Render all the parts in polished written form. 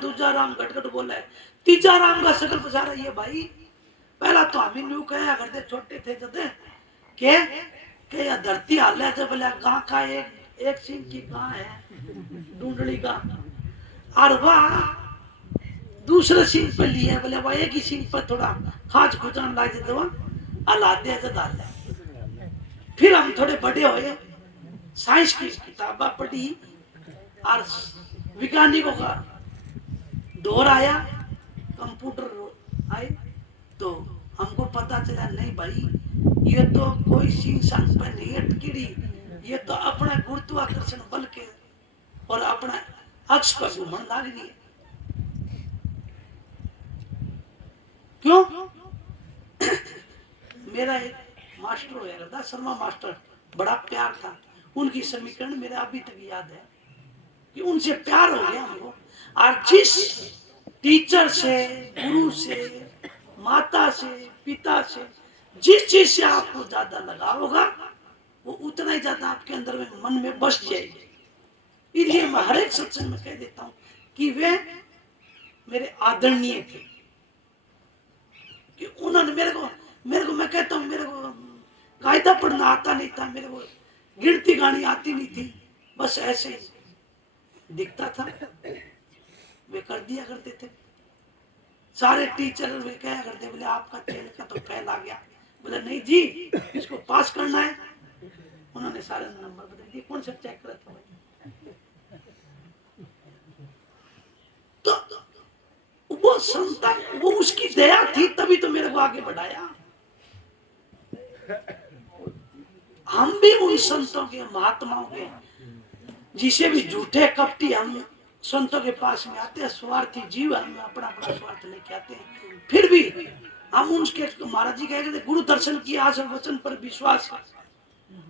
दूजा राम गटगट बोला है, तीजा राम का शकल पसारा। ये भाई पहला तो हम ही न्यू कहा करते छोटे थे जब के या धरती हाल है जब बोले गां का एक सिंह की गां है ढूंढड़ी का और वह दूसरे सिंह पे लिए बोले वह एक ही सिंह पर थोड़ा खाज खुजान ला देते वह अला दे डाल। फिर हम थोड़े बड़े हुए साइंस की किताबा पढ़ी और वैज्ञानिकों का दौर आया कंप्यूटर आए तो हमको पता चला नहीं भाई ये तो कोई सिंह संग पर नहीं अटकी, ये तो अपना गुरुत्वाकर्षण बल के और अपना अक्ष पर घूमने लग रही है। क्यों? मेरा एक मास्टर होया करता शर्मा मास्टर, बड़ा प्यार था उनकी समीकरण मेरा अभी तक याद है कि उनसे प्यार हो गया हमको। और जिस टीचर से, गुरु से, माता से, पिता से, जिस चीज से आपको ज्यादा लगाव होगा वो उतना ही ज्यादा आपके अंदर में मन में बस जाएगी। इसलिए मैं हर एक सत्संग में कह देता हूँ कि वे मेरे आदरणीय थे कि उन्होंने मेरे को मैं कहता हूँ मेरे को कायदा पढ़ना आता नहीं था, मेरे को गिनती गानी आती नहीं थी, बस ऐसे ही दिखता था वे कर दिया करते थे। सारे टीचर वे क्या करते बोले आपका तेल का तो फैल आ गया, बोले नहीं जी इसको पास करना है। उन्होंने सारे नंबर बता दिए, कौन सा चेक करा था तो वो संता वो उसकी दया थी तभी तो मेरे को आगे बढ़ाया। हम भी उन संतों के महात्माओं के जिसे भी झूठे कपटी हम संतों के पास में आते हैं, स्वार्थी जीव हम अपना अपना स्वार्थ लेके आते हैं, फिर भी हम उनके महाराज जी कहते गुरु दर्शन की आस और वचन पर विश्वास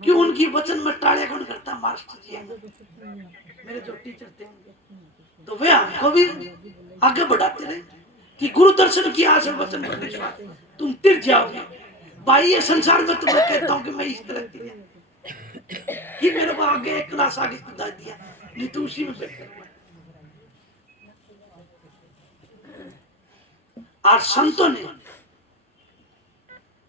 कि उनकी वचन में टाड़े कौन करता मास्टर जी मेरे जो टीचर थे तो वे हमको भी आगे बढ़ाते रहे कि गुरु दर्शन की आस और वचन पर विश्वास तुम तिर जाओगे। भाई ये संसार में तुम्हें कहता हूँ कि मैं इस तरह कि मेरे को आगे एक क्लास आगे बता दिया नहीं तो उसी में बैठ और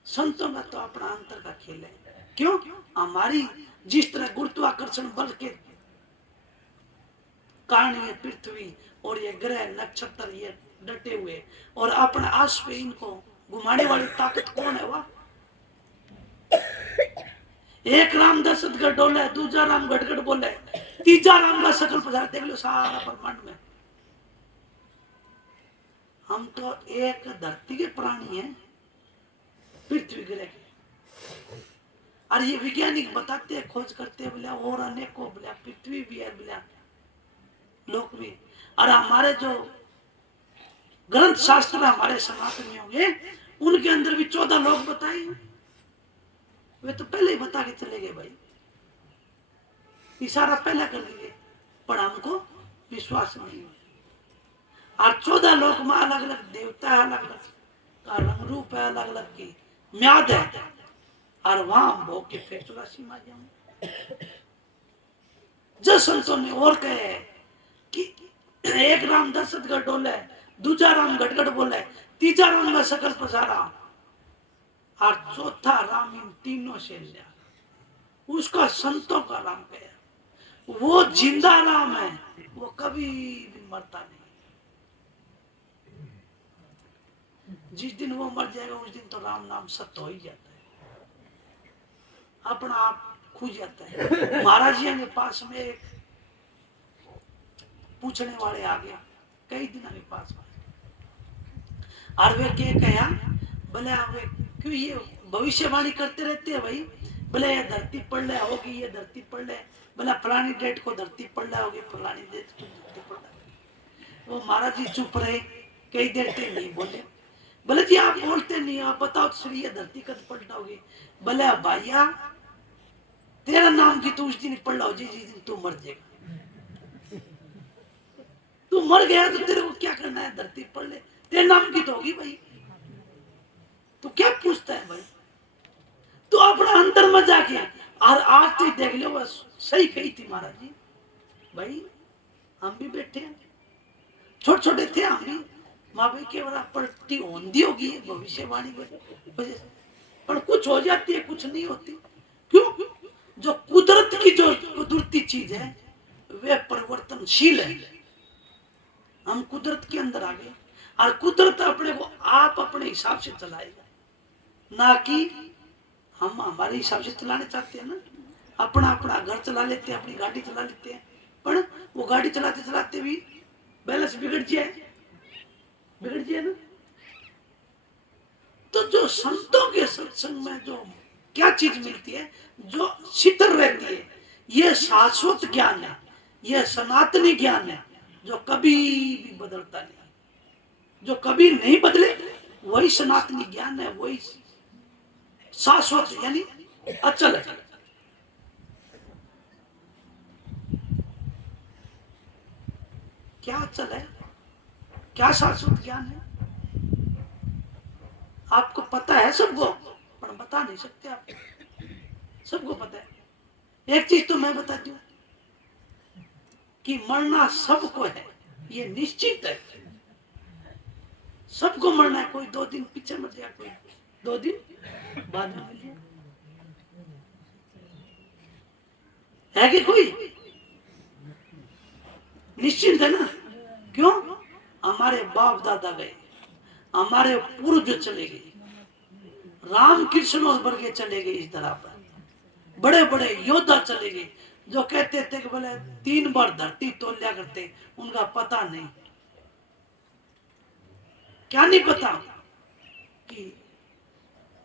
संतों का तो अपना अंतर का खेल है। क्यों? हमारी जिस तरह गुरुत्वाकर्षण बल के कारण ये पृथ्वी और ये ग्रह नक्षत्र ये डटे हुए और अपने आस पे इनको घुमाने वाली ताकत कौन है? वह एक राम दशरथ डोले, दूसरा राम गटगट बोले, तीजा राम का सकल पसार। देख लो सारा ब्रह्मांड में हम तो एक धरती के प्राणी हैं, पृथ्वी ग्रह के। और ये वैज्ञानिक बताते हैं, खोज करते हैं बोले और अनेकों बोले पृथ्वी भी है बोले लोक भी। और हमारे जो ग्रंथ शास्त्र हमारे सनातनी होंगे उनके अंदर भी 14 लोक बताए, वे तो पहले ही बता के चले गए भाई, इशारा पहले कर दिए, पर हमको विश्वास नहीं। और 14 लोक में अलग अलग देवता है, अलग अलग का रंग रूप है, अलग अलग की म्याद है। और वहां भोग के फिर 84 में जाऊंगे। जो संतों ने और कहे कि एक राम दशरथ डोले, दूजा राम गटगट बोले, तीजा राम का सकल पसारा और चौथा राम इन तीनों से लिया। उसका संतों का राम कहा, वो जिंदा राम है, वो कभी भी मरता नहीं। जिस दिन वो मर जाएगा उस दिन तो राम नाम सत्य हो ही जाता है, अपना आप खो जाता है। महाराज जी के पास में एक पूछने वाले आ गया कई दिनों के पास में, और वे क्या कहा बोले वे क्यों ये भविष्यवाणी करते रहते हैं भाई, बोले ये धरती पलट होगी, ये धरती पलट, बोला फलानी डेट को धरती पलट होगी, फलानी डेट को धरती पलट। वो महाराज जी चुप रहे, कई देर तक नहीं बोले। बोले जी आप बोलते नहीं, आप बताओ श्री ये धरती कब पलट होगी। बोले भैया तेरा नाम की तो उस दिन पलट हो जिस दिन तू मर जाएगा, तू मर गया तो तेरे को क्या करना है, धरती पलट ले, तेरे नाम की तो होगी भाई, तो क्या पूछता है भाई। तो अपना अंतर में जाके और आज तो देख लो बस सही कही थी महाराज जी, भाई हम भी बैठे हैं छोटे छोटे थे हम भी, माँ भाई के बराबर पलटी होंदी होगी भविष्यवाणी की वजह से, पर कुछ हो जाती है कुछ नहीं होती। क्यों? जो कुदरत की जो कुदरती चीज है वे परिवर्तनशील है। हम कुदरत के अंदर आ गए और कुदरत अपने को आप अपने हिसाब से चलाएगा, ना कि हम हमारे हिसाब से चलाने चाहते हैं ना। अपना अपना घर चला लेते हैं, अपनी गाड़ी चला लेते हैं, पर वो गाड़ी चलाते चलाते भी बैलेंस बिगड़ जाए ना। तो जो संतों के सत्संग में जो क्या चीज मिलती है, जो शीतल रहती है, ये शाश्वत ज्ञान है, ये सनातनी ज्ञान है, जो कभी भी बदलता नहीं, जो कभी नहीं बदले, वही सनातनी ज्ञान है, वही शाश्वत यानी अचल है। क्या अचल है, क्या शाश्वत ज्ञान है, आपको पता है सबको, पर बता नहीं सकते आप। सबको पता है। एक चीज तो मैं बताती हूँ कि मरना सबको है, ये निश्चित है। सबको मरना है, कोई 2 दिन पीछे मर जाए, कोई 2 दिन बाद में मर जाए, है कि कोई निश्चिंत है ना। क्यों? हमारे बाप दादा गए, हमारे पूर्वज चले गए, राम कृष्ण और वर्गे चले गए इस तरह पर, बड़े बड़े योद्धा चले गए जो कहते थे कि बोले 3 बार धरती तोल लिया करते, उनका पता नहीं। क्या नहीं पता कि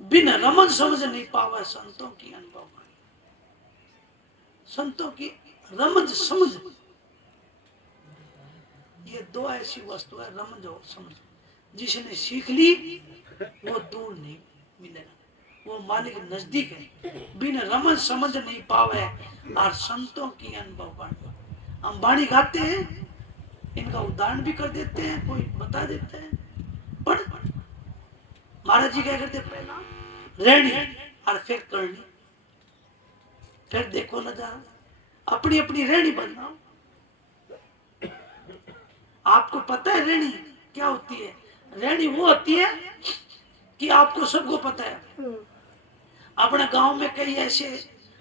बिन रमन समझ नहीं पावे संतों की अनुभव, संतों की रमज समझ, ये 2 ऐसी वस्तु है, रमज और समझ। जिसने सीख ली वो दूर नहीं मिलेगा, वो मालिक नजदीक है। बिन रमज समझ नहीं पावे और संतों की अनुभव बाणी, हम बाणी गाते हैं, इनका उदाहरण भी कर देते हैं, कोई बता देते हैं, पर महाराज जी क्या करते, पहला रेणी और फिर करनी, फिर देखो नजारा, अपनी अपनी रेणी बनाओ। आपको पता है रेणी क्या होती है? रेणी वो होती है कि आपको सबको पता है, अपने गांव में कई ऐसे,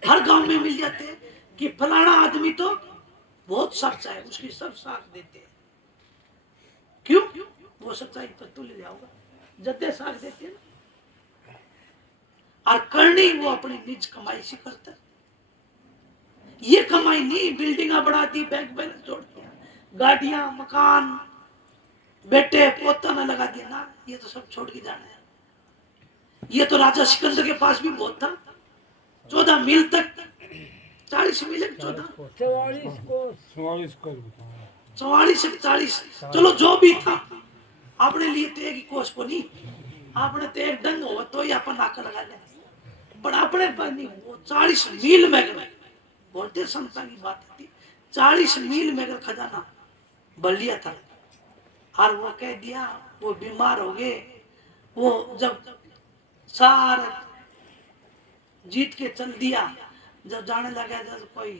हर गांव में मिल जाते हैं कि फलाना आदमी तो बहुत सच्चा है, उसकी सब साथ देते हैं। क्यों? वो सच्चाई पर तुले जाओगा, जद्दे साथ देते हैं। और करनी वो अपनी निज कमाई से करता है। ये कमाई नहीं बिल्डिंग बढ़ा दी, बैंक बैलेंस जोड़ दिया, गाड़ियां मकान बेटे पोता न लगा दिया ना, ये तो सब छोड़ के जाना है। ये तो राजा सिकंदर के पास भी बहुत था, 14 मील तक, 40 मील 44 से 40, चलो जो भी था, अपने लिए तो एक ही कोस को नहीं, आपने तो एक डंग हो तो ही अपन आकर लगा ले, पर अपने पर नहीं। वो 40 मील में गए, बोलते समता की बात थी, 40 मील में अगर खजाना भर लिया था। और वो कह दिया, वो बीमार हो गए, वो जब सारे जीत के चल दिया, जब जाने लगा जब कोई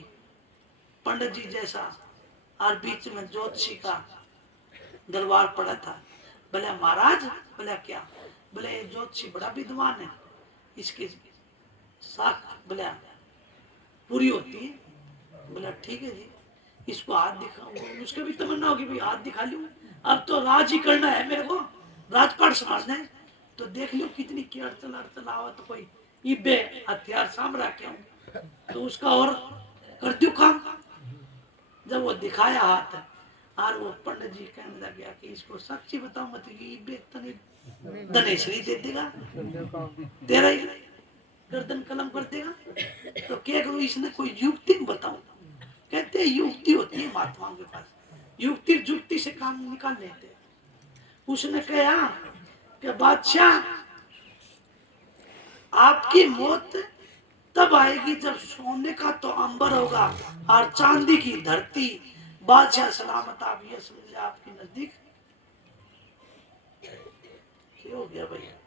पंडित जी जैसा, और बीच में ज्योतिषी का दरबार पड़ा था। बोले महाराज, बोला क्या? बोले ज्योतिषी बड़ा विद्वान है, इसकी साख बोले पूरी होती है। बोला ठीक है जी, इसको हाथ दिखाऊंगा। उसके भी तमन्ना होगी भाई हाथ दिखा लूं, अब तो राज ही करना है मेरे को, राजपाट संभालना है, तो देख लो कितनी की अड़चन आवा, तो कोई इबे हथियार सामरा के हूं, तो उसका और कर दू काम। जब वो दिखाया हाथ, और वो पंडित जी कहने लग गया कि इसको सच्ची बताओ मत कि इबे तने धनेश्वरी दे देगा, तेरा ही गर्दन कलम कर देगा, तो क्या करूं? इसने कोई युक्ति बताऊं? कहते हैं युक्ति होती है महात्माओं के पास, युक्ति जुक्ति से काम निकाल लेते। उसने कहा कि बादशाह, आपकी मौत तब आएगी जब सोने का तो अंबर होगा और चांदी की धरती। बादशाह सलामत, आप ये समझे आपकी नजदीक। क्या हो गया भैया?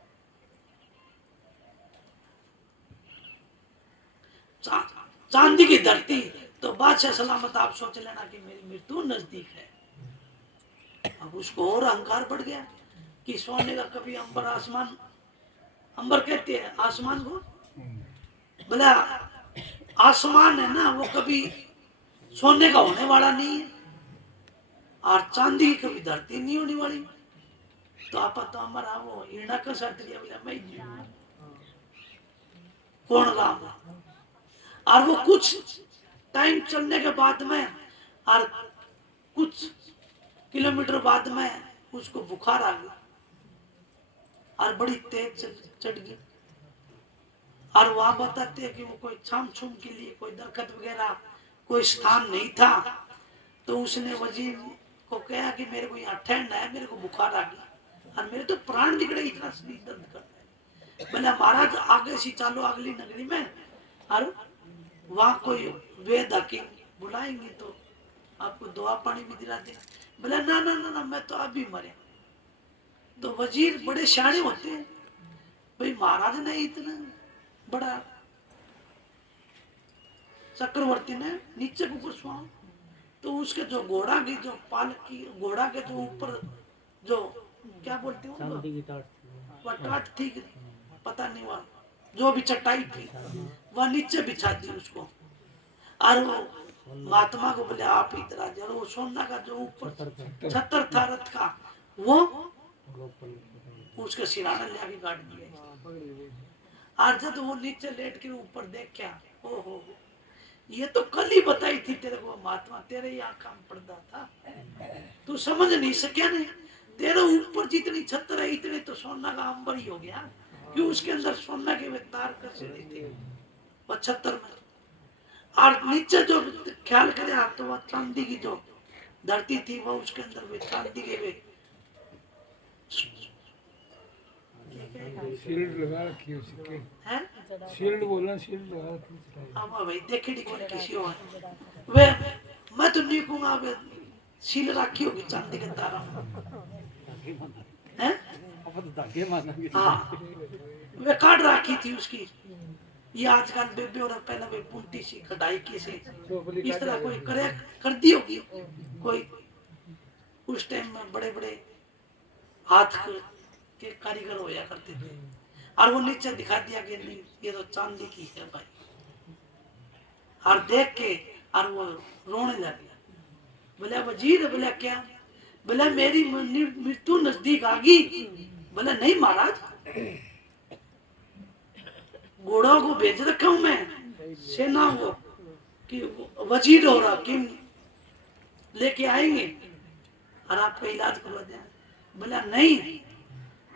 चांदी की धरती, तो बादशाह सलामत आप सोच लेना कि मेरी मृत्यु नजदीक है। अब उसको और अहंकार बढ़ गया कि सोने का कभी अंबर आसमान, अंबर कहते हैं आसमान को, बोला आसमान है ना वो कभी सोने का होने वाला नहीं है और चांदी की कभी धरती नहीं होने वाली। तो आप तो हमारा वो ईड़ा का सर्टिया बोला मैं कौन राम है। और वो कुछ टाइम चलने के बाद में और कुछ किलोमीटर बाद में उसको बुखार आ गया और बड़ी तेज चढ़ गई। और वहां बताते हैं कि वो कोई छाम छूम के लिए कोई दरखत वगैरह कोई स्थान नहीं था। तो उसने वजीर को कहा कि मेरे को यहाँ ठंड है, मेरे को बुखार आ गया और मेरे तो प्राण निकले, इतना शरीर दर्द करता है। बोले महाराज आगे से चलो अगली नगरी में और वहां कोई वेद हकीम बुलाएंगे तो आपको दवा पानी भी दिला दें। बोले ना ना ना ना मैं तो अभी मरे। तो वजीर बड़े शाणे होते हैं, भाई महाराज ने इतना बड़ा चक्रवर्ती ने नीचे को घुसवाओ। तो उसके जो घोड़ा की जो पालक की घोड़ा के जो ऊपर जो क्या बोलते हो वह टाट थी, पता नहीं वह जो भी चटाई थी वह नीचे बिछा दी उसको। और वो महात्मा को बोले आप इधर आ जाओ। वो सोना का जो ऊपर छतर था रथ का वो उसके सिराने ले आके काट दिया। और जब वो नीचे लेट के ऊपर देख क्या, ओहो ये तो कल ही बताई थी तेरे को महात्मा, तेरे यहाँ काम पड़ता था, तू समझ नहीं सके नहीं। तेरे ऊपर जितनी छतर है इतने तो सोना का अंबर ही हो गया, क्यों उसके अंदर सोना के वे तार कैसे नहीं थे वह छतर में। और नीचे जो ख्याल करे तो वह चांदी की जो धरती थी वह उसके अंदर वे चांदी के वे शील्ड लगा रखी है उसके, हैं शील्ड बोलना, शील्ड लगा रखी है। अब भाई देखे कौन किसी हो वे, मैं तो नहीं कहूंगा वे सील रखी होगी चांदी के तारा हैं। हाँ वे काट रखी थी उसकी। ये आजकल बेबे और पहले वे पुंटी सी कटाई की से इस तरह कोई करे कर दी होगी कोई। उस टाइम में बड़े बड़े हाथ के कारीगर होया करते थे। और वो नीचे दिखा दिया कि नहीं ये तो चांदी की है भाई। और देख के और वो रोने लग गया। बोले वजीर, बोले क्या, बोले मेरी मृत्यु नजदीक आ गई। बोले नहीं महाराज घोड़ों को भेज रखा हूं मैं सेना को कि वजीर और हकीम लेके आएंगे और आपका इलाज करवा दें। बोला नहीं,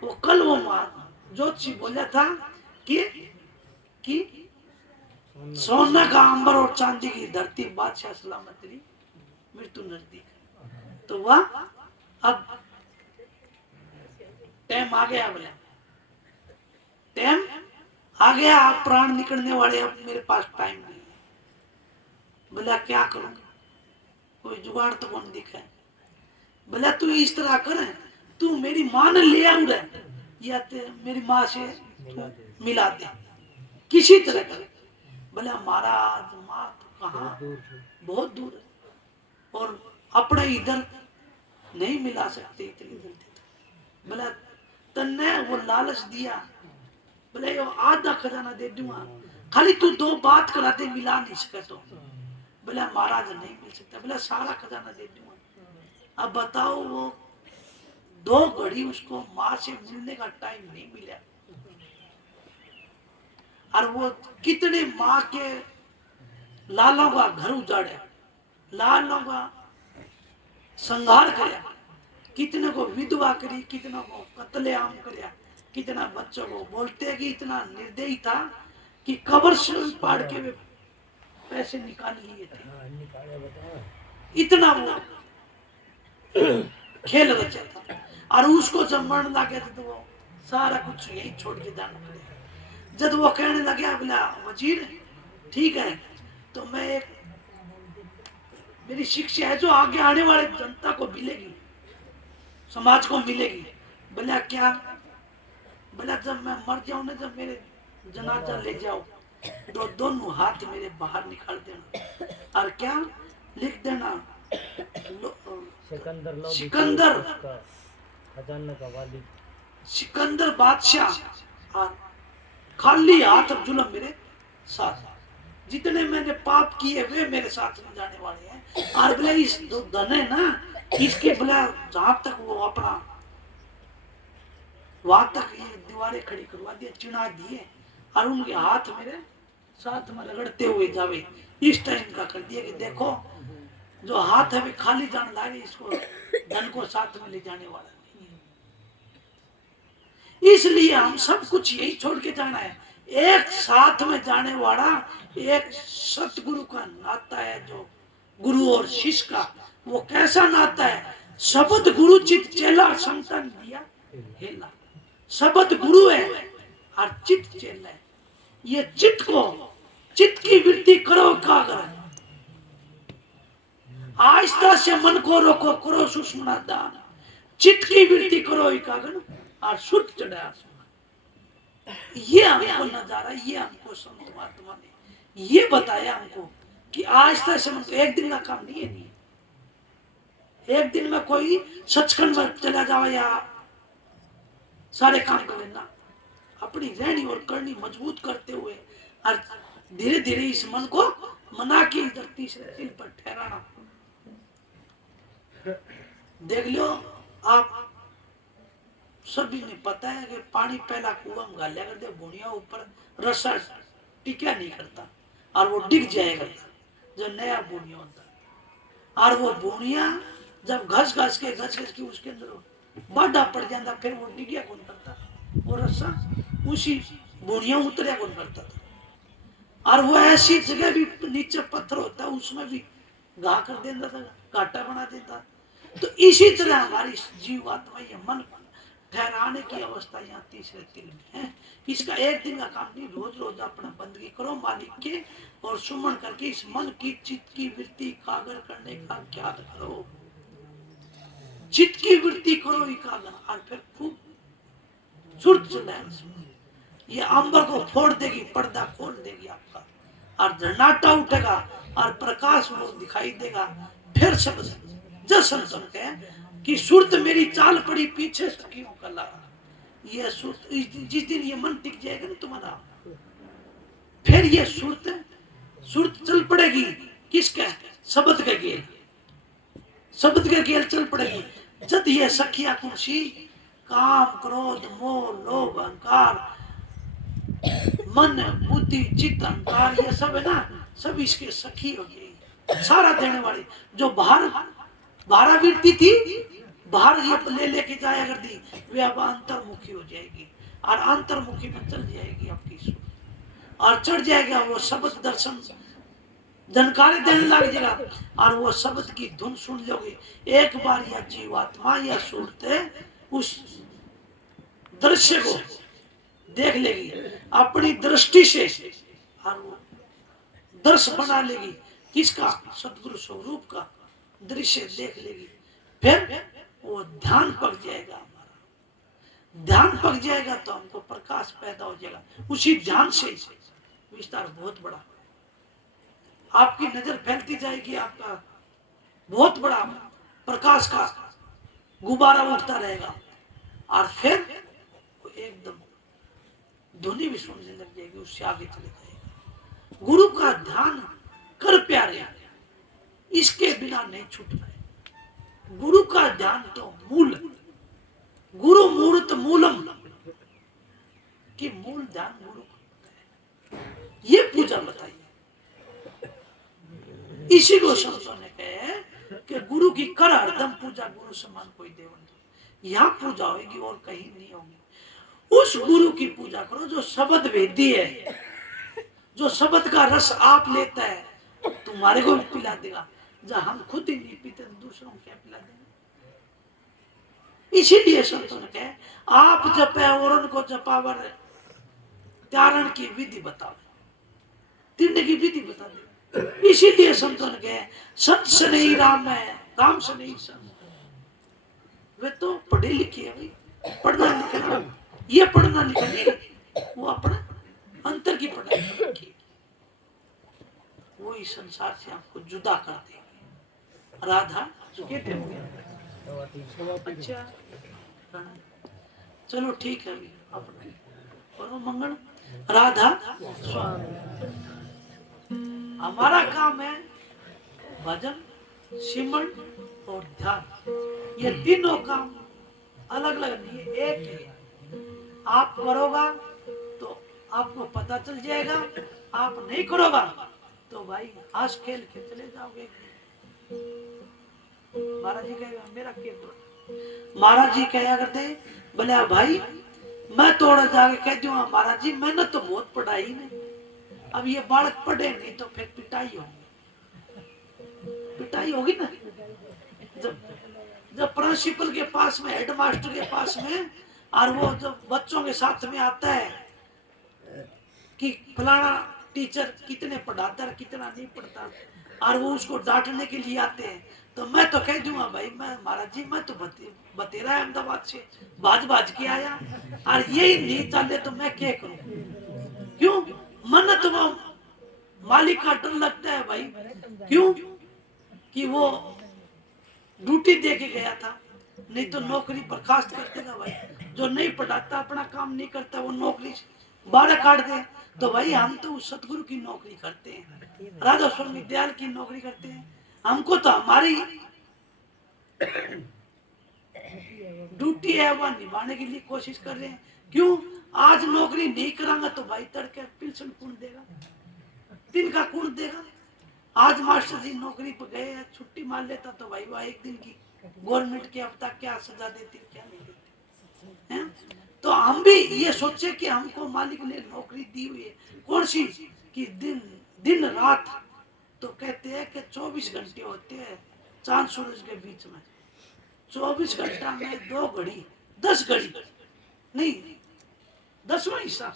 वो कल वो ज्योतिषी बोला था कि सोना का अंबर और चांदी की धरती बादशाह सलामत तेरी मृत्यु नजदीक है। तो वह अब टाइम आ गया, बोला टाइम आ गया, आप प्राण निकलने वाले, अब मेरे पास टाइम नहीं है। बोला क्या करूंगा, कोई जुगाड़ तो कौन दिखा है। बोला तू इस तरह कर, तू मेरी मां ने ले आऊ रहे या मेरी माँ से मिला दे किसी तरह कर। बोला महाराज माँ तो कहाँ, बहुत दूर है और अपने इधर नहीं मिला सकते इतनी जल्दी। बोला तन्ने वो लालच दिया, बोले आधा खजाना दे दूंगा खाली तू दो बात करा दे, मिला नहीं सके तो। बोला महाराज नहीं मिल सकता। बोला सारा खजाना दे दूंगा। अब बताओ वो 2 घड़ी उसको माँ से मिलने का टाइम नहीं मिला और वो कितने माँ के लालों का घर उजाड़े, लालों का संहार कराया, कितने को विधवा करी, कितनों को कत्लेआम कराया, कितना बच्चों को। बोलते कि इतना निर्दयी था कि कब्र से पाड़ के वे पैसे निकाल लिए थे, इतना वो खेल रचा था। और उसको जब मरण लगे थे तो वो सारा कुछ यही छोड़ के जाना पड़ेगा। जब वो कहने लगे बोला वजीर ठीक है तो मैं एक मेरी शिक्षा है जो आगे आने वाले जनता को मिलेगी, समाज को मिलेगी। बोला क्या, बोला जब मैं मर जाऊं ना, जब मेरे जनाजा ले जाओ तो दोनों हाथ मेरे बाहर निकाल देना और क्या लिख देना सिकंदर लोधी सिकंदर का खजाना का वाली सिकंदर बादशाह और खाली हाथ और जुल्म मेरे साथ। जितने मैंने पाप किए वे मेरे साथ में जाने वाले हैं। और बोले इस जो धन है ना, इसके बोला जहां तक वो अपना वहां तक ये दीवारें खड़ी करवा दिए, चिना दिए, और उनके हाथ मेरे साथ में रगड़ते हुए जावे। इस टाइम का कर दिया कि देखो जो हाथ है वे खाली जाने लागे, इसको धन को साथ में ले जाने वाला नहीं है। इसलिए हम सब कुछ यही छोड़ के जाना है। एक साथ में जाने वाला एक सतगुरु का नाता है, जो गुरु और शिष्य का। वो कैसा नाता है? शब्द गुरु चित चेला संतन दिया हेला। शब्द गुरु है और चित चेला है। ये चित्त को, चित्त की वृत्ति करो एकाग्र। आहिस्ता से मन को रोको, करो सुषुम्ना दान। चित्त की वृत्ति करो एकाग्र और सुर चढ़ा। ये हमको नजारा, ये हमको संत महात्मा ने ये बताया हमको कि आहिस्ता से मन, एक दिन का काम नहीं है। नहीं एक दिन में कोई सचखंड में चला जाओ या सारे काम कर लेना। अपनी रहनी और करनी मजबूत करते हुए और धीरे धीरे इस मन को मना के इधर तीसरे दिल पर ठहराना। देख लो आप सभी ने पता है कि पानी पहला कुआं में गालिया कर दे, बुनिया ऊपर रसा टिका नहीं करता और वो डिग जाएगा जो नया बुनिया होता है। और वो बुनिया जब घस घस के उसके अंदर बाढ़ा पड़ जाता, फिर वो डिगिया कौन करता? वो रस्सा उसी बुनिया उतरिया कौन करता था। और वो ऐसी जगह भी नीचे पत्थर होता है, उसमें भी घा कर देता था, घाटा बना देता। तो इसी तरह हमारी जीवात्मा ये मन ठहराने की अवस्था यहाँ तीसरे तिल में है। इसका एक दिन का काम नहीं, रोज रोज अपना बंदगी करो मालिक के, और सुमन करके इस मन की चित्त की वृत्ति एकाग्र करने का ख्याल करो। चित्त की वृत्ति करो एकाग्र, और फिर खूब सुर चलाए। ये अंबर को फोड़ देगी, पर्दा खोल देगी आपका, और झरनाटा उठेगा और प्रकाश वो दिखाई देगा। फिर सब जसन के कि सुरत मेरी चाल पड़ी पीछे सखियों का लगा। ये सुरत जिस दिन ये मन टिक जाएगा ना तुम्हारा, फिर ये सुरत चल पड़ेगी। किसके? शब्द के गेल, शब्द के गेल चल पड़ेगी। जब ये सखिया कुर्सी काम क्रोध मोह लोभ अहंकार मन बुद्धि चित्त अहंकार ये सब है ना, सब इसके सखी हो गई। सारा देने वाली जो बारह वृत्ति थी, बाहर ये ले लेके जाया कर दी, वे अब अंतर्मुखी हो जाएगी और अंतर्मुखी में चल जाएगी आपकी सुर, और चढ़ जाएगा वो शब्द दर्शन जानकारी देने लग जाएगा। और वो शब्द की धुन सुन लोगे एक बार, या जीवात्मा या सुरते उस दृश्य को देख लेगी अपनी दृष्टि से, और वो दर्श बना लेगी। किसका? सतगुरु स्वरूप का दृश्य देख लेगी। फिर वो ध्यान पक जाएगा, हमारा ध्यान पक जाएगा तो हमको प्रकाश पैदा हो जाएगा। उसी ध्यान से विस्तार बहुत बड़ा, आपकी नजर फैलती जाएगी, आपका बहुत बड़ा प्रकाश का गुब्बारा उठता रहेगा। और फिर एकदम ध्वनि भी सुनने लग जाएगी, उससे आगे चले जाएगा। गुरु का ध्यान कर प्यारे, इसके बिना नहीं छूटना है। गुरु का ध्यान तो मूल, गुरु मूर्त मूलम, कि मूल ध्यान गुरु का है। ये पूजा बताइए। इसी को संतों ने कहा कि गुरु की कर हरदम पूजा, गुरु समान कोई देव नहीं। यहाँ पूजा होगी और कहीं नहीं होगी। उस गुरु की पूजा करो जो शब्द वेदी है, जो शब्द का रस आप लेता है, तुम्हारे को भी पिला देगा। जब हम खुद ही नहीं पीते तो दूसरों को क्या पिला देंगे? इसीलिए संतों ने कहा आप जपे और उनको जपावर त्यारण की विधि बताओ, तीरने की विधि बता दे। इसीलिए संतों ने कहा संत से नहीं राम है, राम से नहीं संत। वे तो पढ़े लिखे है भाई, पढ़ना लिखना, ये पढ़ना लिखना नहीं, वो अपना अंतर की पढ़ाई की, वो इस संसार से आपको जुदा कर देगी। राधा कहते हो गया? सवा तीन। अच्छा चलो ठीक है अभी अपने करो मंगल राधा स्वामी। हमारा काम है भजन सिमरन और ध्यान, ये तीनों काम अलग अलग नहीं है, एक ही है। आप करोगा तो आपको पता चल जाएगा, आप नहीं करोगा तो भाई हंस खेल के चले जाओगे। महाराज जी कहेगा मेरा क्या दोष? महाराज जी कहा करते बोले भाई मैं थोड़ा जाके कह दूंगा महाराज जी मैंने तो बहुत पढ़ाई ने, अब ये बालक पढ़े नहीं तो फिर पिटाई होगी, पिटाई होगी ना। जब प्रिंसिपल के पास में हेडमास्टर के पास में और वो जब बच्चों के साथ में आता है कि फलाना टीचर कितने पढ़ाता है कितना नहीं पढ़ता और वो उसको डांटने के लिए आते हैं तो मैं तो कह दूंगा भाई मैं महाराज जी मैं तो बतेरा अहमदाबाद से बाज के आया और यही नहीं चले तो मैं क्या करूं? क्यों मन तो वो मालिक का डर लगता है भाई, क्यों कि वो ड्यूटी दे के गया था, नहीं तो नौकरी बर्खास्त कर देगा भाई। जो नहीं पढ़ाता अपना काम नहीं करता वो नौकरी बाहर काट दे। तो भाई हम तो उस सतगुरु की नौकरी करते हैं, राधा स्वामी दयाल की नौकरी करते हैं, हमको तो हमारी ड्यूटी है वह निभाने के लिए कोशिश कर रहे हैं। क्यों आज नौकरी नहीं करांगा तो भाई तड़के पेंशन कौन देगा, दिन का कौन देगा? आज मास्टर जी नौकरी पर गए हैं छुट्टी मार लेता तो भाई वह एक दिन की गवर्नमेंट के अब तक क्या सजा देती क्या नहीं देती है? तो हम भी ये सोचे कि हमको मालिक ने नौकरी दी हुई है कौन सी कि दिन रात, तो कहते हैं कि 24 घंटे होते हैं चांद सूरज के बीच में, 24 घंटा में 2 घड़ी 10 घड़ी नहीं 10वां हिस्सा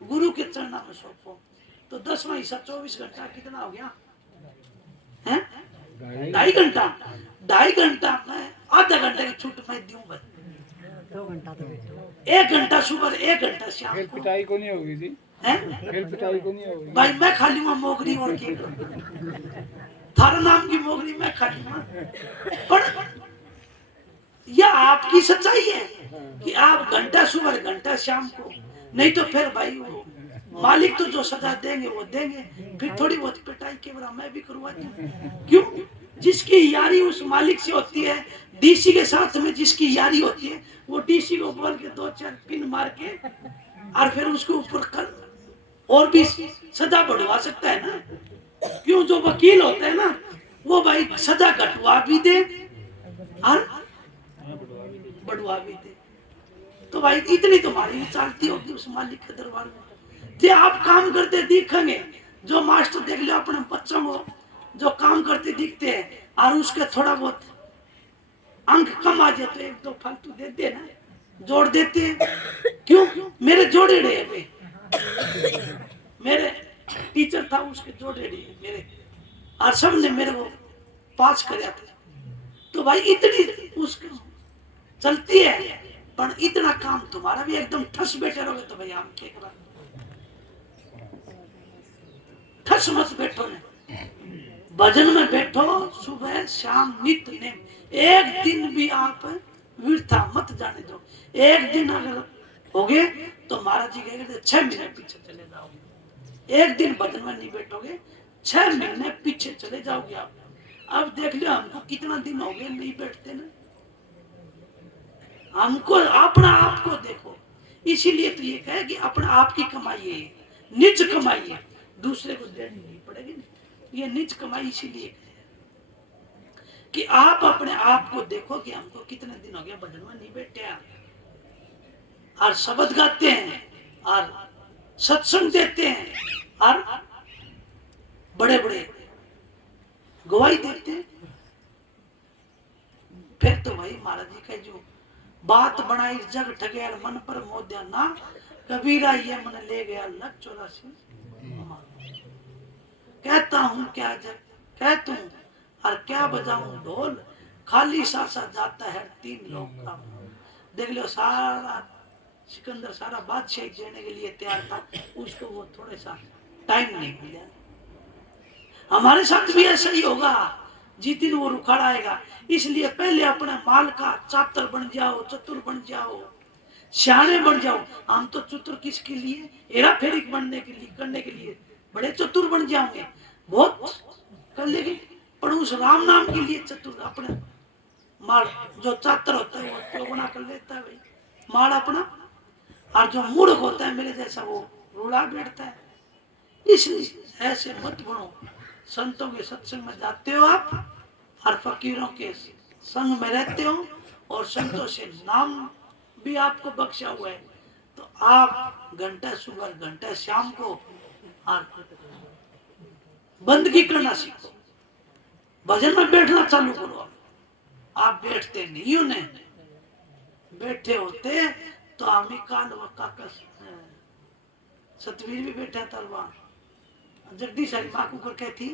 गुरु के चरणों में सौंपो, तो 10वां हिस्सा 24 घंटा कितना हो गया है? 2.5 घंटा। 2.5 घंटा में आधा घंटे की छूट मैं दूं बस, 2 घंटा तो 1 घंटा सुबह 1 घंटा शाम फिर को पिटाई को नहीं होगी जी, है? फिर पिटाई को नहीं होगी भाई मैं खा लूंगा मोगरी और के थारा नाम की मोगरी मैं खा लूंगा, पर यह आपकी सच्चाई है कि आप घंटा सुबह घंटा शाम को, नहीं तो फिर भाई वो मालिक तो जो सजा देंगे वो देंगे, फिर थोड़ी बहुत पिटाई के बरा मैं भी करवाती हूँ। क्यों? जिसकी यारी उस मालिक से होती है, डीसी के साथ में जिसकी यारी होती है वो डीसी को बोल के 2-4 पिन मार के और फिर उसके ऊपर कर और भी सजा बढ़वा सकता है ना। क्यों? जो वकील होते हैं ना वो भाई सजा घटवा भी दे और बढ़वा भी दे। तो भाई इतनी तुम्हारी भी चालती होगी उस मालिक के दरबार में। जे आप काम करते दिखेंगे, जो मास्टर देख लो अपने बच्चों को जो काम करते दिखते हैं और उसके थोड़ा बहुत अंक कम आ जाए तो 1-2 फालतू देते हैं ना, जोड़ देते हैं। क्यों? मेरे जोड़े रहे, मेरे टीचर था उसके जोड़े रहे मेरे और सब ने मेरे को पास कराया था। तो भाई इतनी उसके चलती है, पर इतना काम तुम्हारा भी एकदम ठस बैठे रहोगे तो भाई हम क्या करा? ठस मत बैठो ने, भजन में बैठो सुबह शाम नित्य नेम, एक दिन भी आप वृथा मत जाने दो। एक दिन अगर हो गए तो महाराज जी कहेंगे 6 महीने पीछे चले जाओगे। एक दिन भजन में नहीं बैठोगे 6 महीने पीछे चले जाओगे आप। अब देख लो हमको कितना दिन हो गए नहीं बैठते ना, हमको अपना आप को देखो। इसीलिए तो ये कहे कि अपना आप की कमाई है, निज कमाई है, दूसरे को देनी नहीं पड़ेगी ना। ये निज कमाई इसीलिए कि आप अपने आप को देखो कि हमको कितने दिन हो गया भजन में नहीं बैठे हैं और शब्द गाते हैं और सत्संग देते हैं और बड़े बड़े गवाही देते हैं। फिर तो भाई महाराज जी का जो बात बनाई जग ठगे मन पर मोद्या ना, कबीरा ये मन ले गया लग 84। कहता हूँ क्या जग कहता हूँ और क्या बजाऊं ढोल, खाली सासा जाता है 3 लोग का। देख लो सारा सिकंदर सारा बादशाह देने के लिए तैयार था, उसको वो थोड़ा सा टाइम नहीं मिला। हमारे साथ भी ऐसा ही होगा जिस दिन वो रुखाड़ आएगा। इसलिए पहले अपने माल का चातर बन जाओ, चतुर बन जाओ, सियाने बन जाओ। हम तो चतुर किसके लिए, हेरा फेरी बनने के लिए, करने के लिए बड़े चतुर बन जाओगे, बहुत कर लेंगे, पर उस राम नाम के लिए चतुर अपने माल जो चातर होता है वो चौगुना कर लेता है भाई माल अपना, और जो मूर्ख होता है मेरे जैसा वो रूड़ा बैठता है। इसलिए ऐसे मत बनो, संतों के सत्संग में जाते हो आप और फकीरों के संग में रहते हो और संतों से नाम भी आपको बख्शा हुआ है, तो आप घंटा सुबह घंटा शाम को बंदगी करना सीखो, भजन में बैठना चालू करो। आप बैठते नहीं हो, नहीं बैठे होते तो आमी काल काकस सतवीर भी बैठा तलवार जगदीश सारी माँ को कर कहती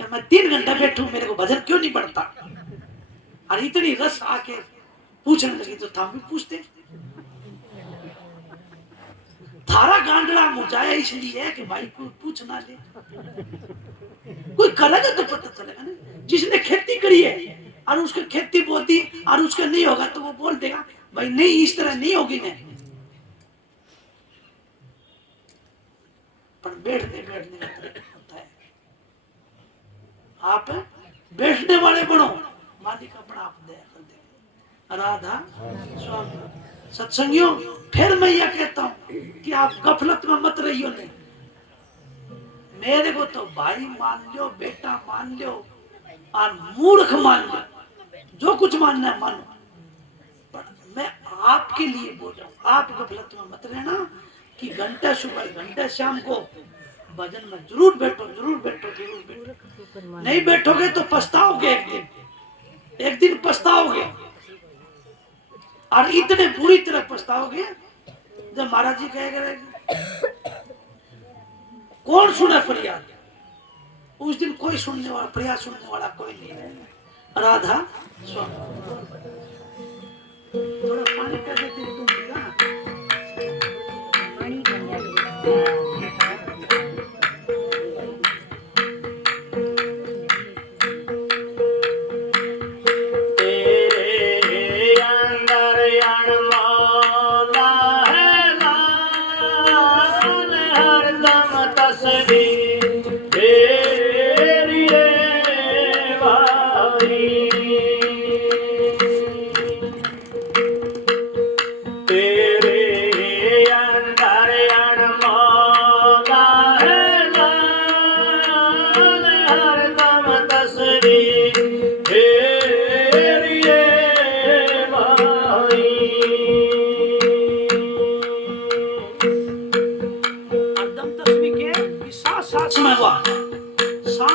कि मैं 3 घंटा बैठूं, मेरे को भजन क्यों नहीं पड़ता। और इतनी रस आके पूछने लगी तो हम भी पूछते, थारा गांडड़ा मुझाया इसलिए कि भाई कोई पूछ ना ले, कोई करेगा तो पता चलेगा ना। जिसने खेती करी है और उसके खेती बोती और उसके नहीं होगा तो वो बोल देगा भाई नहीं इस तरह नहीं होगी ना। पर बैठने बैठने में होता है, आप बैठने वाले बनो, मालिक अपना आप दया कर दे। राधा स्वामी सत्संगियों, फिर मैं यह कहता हूं कि आप गफलत में मत रहियो। नहीं मेरे को तो भाई मान लो, बेटा मान लो और मूर्ख मान लो, जो कुछ मानना है मानो, पर मैं आपके लिए बोल रहा हूँ, आप गफलत में मत रहना कि घंटा सुबह घंटा शाम को भजन में जरूर बैठो, जरूर बैठो, जरूर बैठो। नहीं बैठोगे तो पछताओगे, एक दिन पछताओगे, और इतने बुरी तरह पछताओगे जब महाराज जी कहेगा कौन सुने फरियाद, उस दिन कोई सुनने वाला, फरियाद सुनने वाला कोई नहीं है। राधा स्वामी थोड़ा पानी कर देते तुम पीना। पानी बन जाएगा।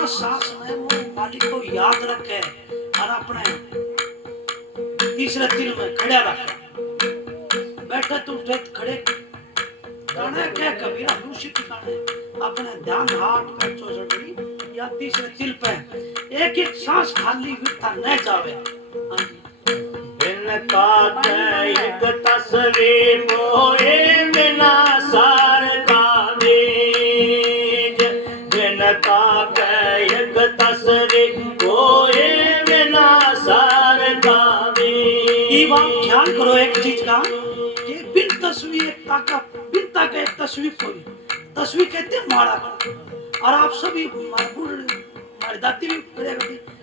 सांस में वो मालिक को याद रखे और अपने तीसरे दिल में खड़ा रखे। बैठे तो उठे खड़े गाने क्या कबीरा दूषित ठिकाने अपने ध्यान हाथ पे चौसठी या तीसरे दिल पे एक एक सांस खाली विरता न जावे। इनका एक तस्वीर मोए बिना सार का बीज, इनका एक तस्वीर मोए बिना सार का बीज। ख्याल करो एक चीज का कि बिन तस्वीर बिनता का एक तस्वीर कोई तस्वीर कहते हैं माड़ा, और आप सभी हमारे दादी भी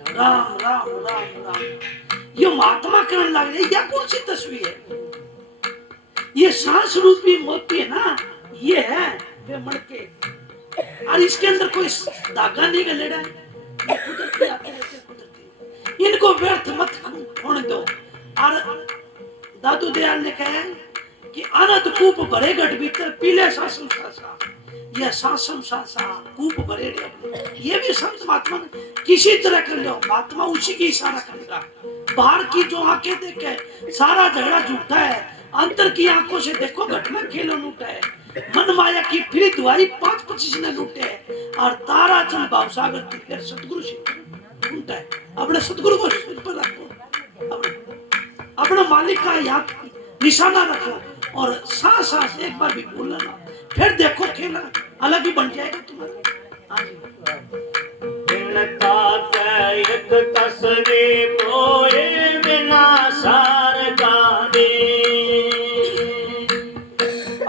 राम राम राम राम ये महात्मा करने लग रहे, यह कौन सी तस्वीर है? ये सांस रूपी मोती है ना, ये है वे मड़के, और इसके अंदर कोई धागा नहीं गलेड़ा है, कुदरती आते रहते कुदरती, इनको व्यर्थ मत होने दो। और दादू दयाल ने कहा कि अनंत कूप भरे गढ़ भीतर पीले सासम सासा, यह सासम सासा कूप भरे, ये भी संत महात्मा ने किसी तरह कर लो, महात्मा उसी की इशारा करेगा। बाहर की जो आंखें देखे सारा झगड़ा झूठा है, अंतर की आंखों से देखो घटना खेलो लूटा है, मन माया की फिर दुआई 5-25 ने लूटे है, और तारा चल भाव सागर फिर सतगुरु से ढूंढता है। अपने सतगुरु को सिर पर रखो, अपने मालिक का याद निशाना रखो, और सांस सांस एक बार भी भूलना ना, फिर देखो खेला अलग ही बन जाएगा तुम्हारा। जनता के एक तस्वीर मोए बिना सार का दे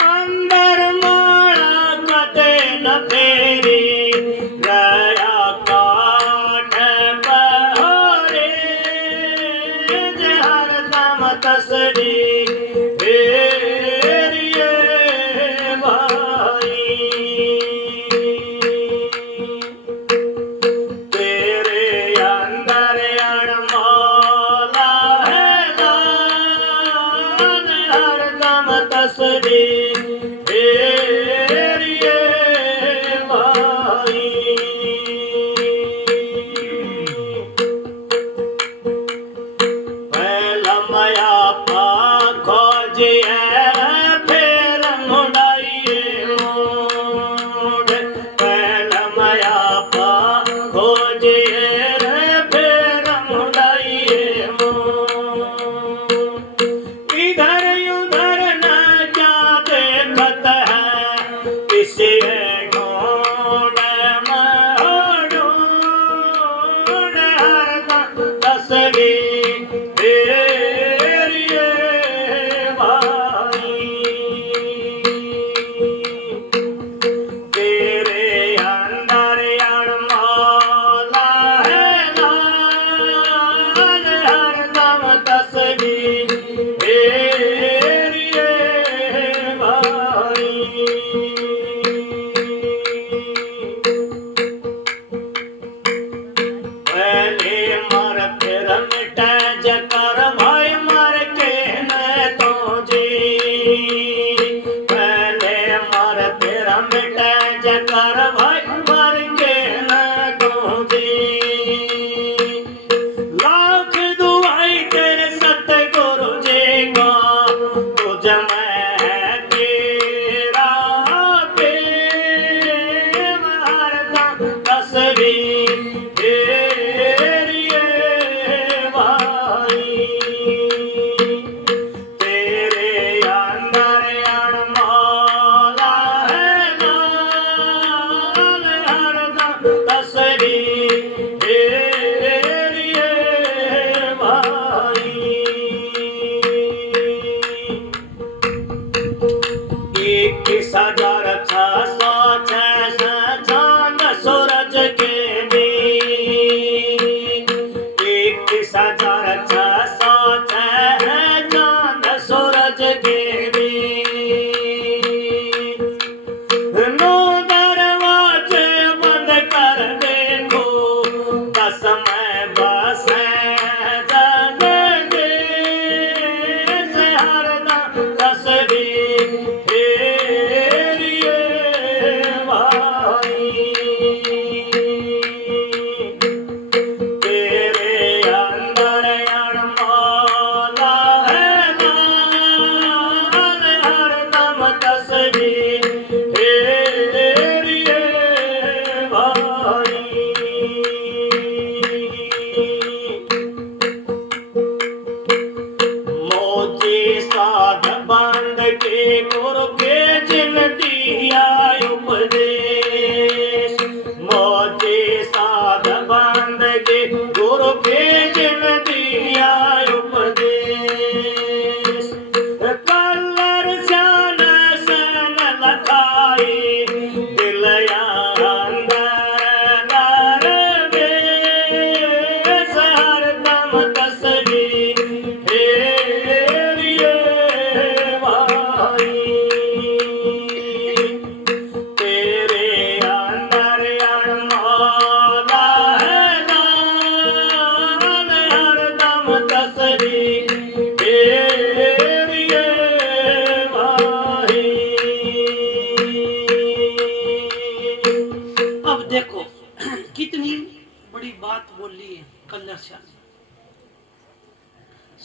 अंदर माला कदे न फेरी गया काठ बहारे जहर दम तस्वीर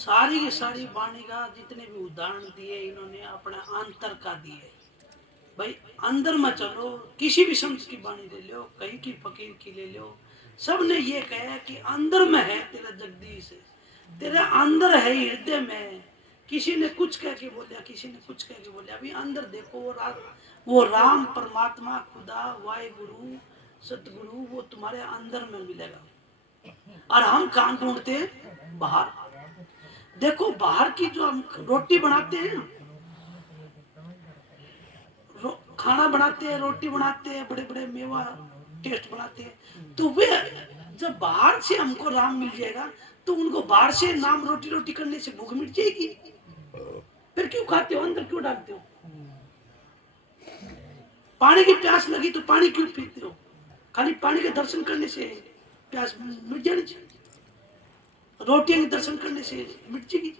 सारी की सारी वाणी का जितने भी उदाहरण दिए इन्होंने अपने अंतर का दिए। भाई अंदर में चलो, किसी भी संत की वाणी ले लो, कहीं की फकीर की ले लो, सब ने ये कहा कि अंदर में है तेरा जगदीश, तेरे अंदर है हृदय में। किसी ने कुछ कह के बोलिया, किसी ने कुछ कह के बोलिया। अभी अंदर देखो वो राम परमात्मा खुदा वाहे गुरु सतगुरु वो तुम्हारे अंदर में मिलेगा। और हम कहाँ ढूंढते हैं? बाहर। देखो बाहर की जो हम रोटी बनाते हैं ना, खाना बनाते हैं, रोटी बनाते हैं, बड़े बड़े मेवा टेस्ट बनाते हैं, तो वे जब बाहर से हमको राम मिल जाएगा तो उनको बाहर से नाम रोटी रोटी करने से भूख मिट जाएगी। फिर क्यों खाते हो? अंदर क्यों डालते हो? पानी की प्यास लगी तो पानी क्यों पीते हो? खाली पानी के दर्शन करने से प्यास मिट जानी चाहिए, रोटियों के दर्शन करने से मिट जाएगी।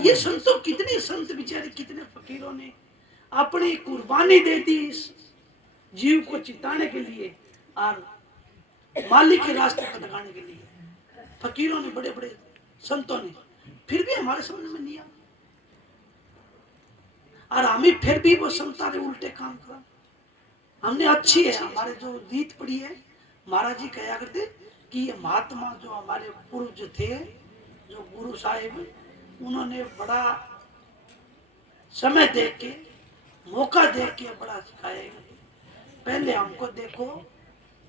ये संतों, कितने संत बेचारे, कितने फकीरों ने अपनी कुर्बानी दे दी इस जीव को चिताने के लिए और मालिक के रास्ते पर लगाने के लिए। फकीरों ने, बड़े बड़े संतों ने, फिर भी हमारे समझ में नहीं आया। और हमें फिर भी वो संतारे उल्टे काम करा। हमने अच्छी है, हमारे जो रीत पड़ी है, महाराज जी कहा करते कि ये महात्मा जो हमारे पूर्वज थे, जो गुरु साहिब, उन्होंने बड़ा समय दे के, मौका दे के बड़ा सिखाया। पहले हमको देखो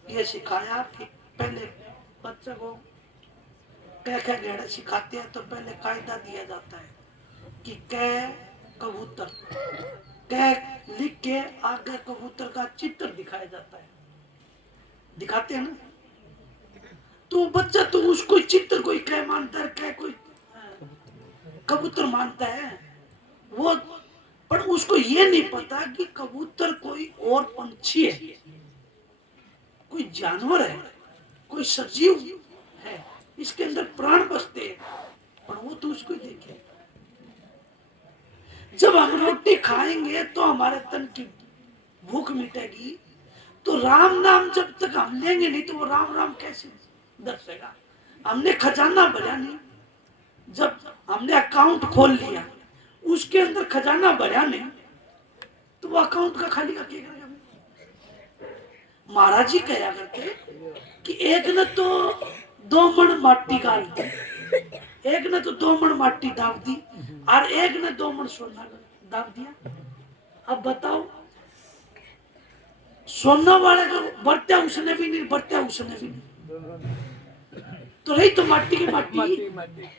ये सिखाया कि पहले बच्चे को कह गहरा सिखाते हैं तो पहले कायदा दिया जाता है कि कह कबूतर, कह लिख के आगे कबूतर का चित्र दिखाया जाता है, दिखाते हैं ना। तो बच्चा तो उसको चित्र कोई कह मानता है, कह कोई कबूतर मानता है वो, पर उसको ये नहीं पता कि कबूतर कोई और पंछी है, कोई जानवर है, कोई सजीव है, इसके अंदर प्राण बसते हैं, पर वो तो उसको ही देखे। जब हम रोटी खाएंगे तो हमारे तन की भूख मिटेगी, तो राम नाम जब तक हम लेंगे नहीं तो वो राम राम कैसे दर्शेगा? हमने खजाना भरा नहीं, जब हमने अकाउंट खोल लिया उसके अंदर खजाना भरा नहीं तो वो अकाउंट का खाली का क्या करेगा? महाराज जी कहा करते कि एक ने तो 2 मण माटी गाल दी, एक ने तो 2 मण माटी दाब दी और एक ने 2 मण सोना दाब दिया। अब बताओ, सोना वाले को बरत्या उसने भी नहीं, बरत्या उसने भी नहीं, तो रही तो माटी की माटी।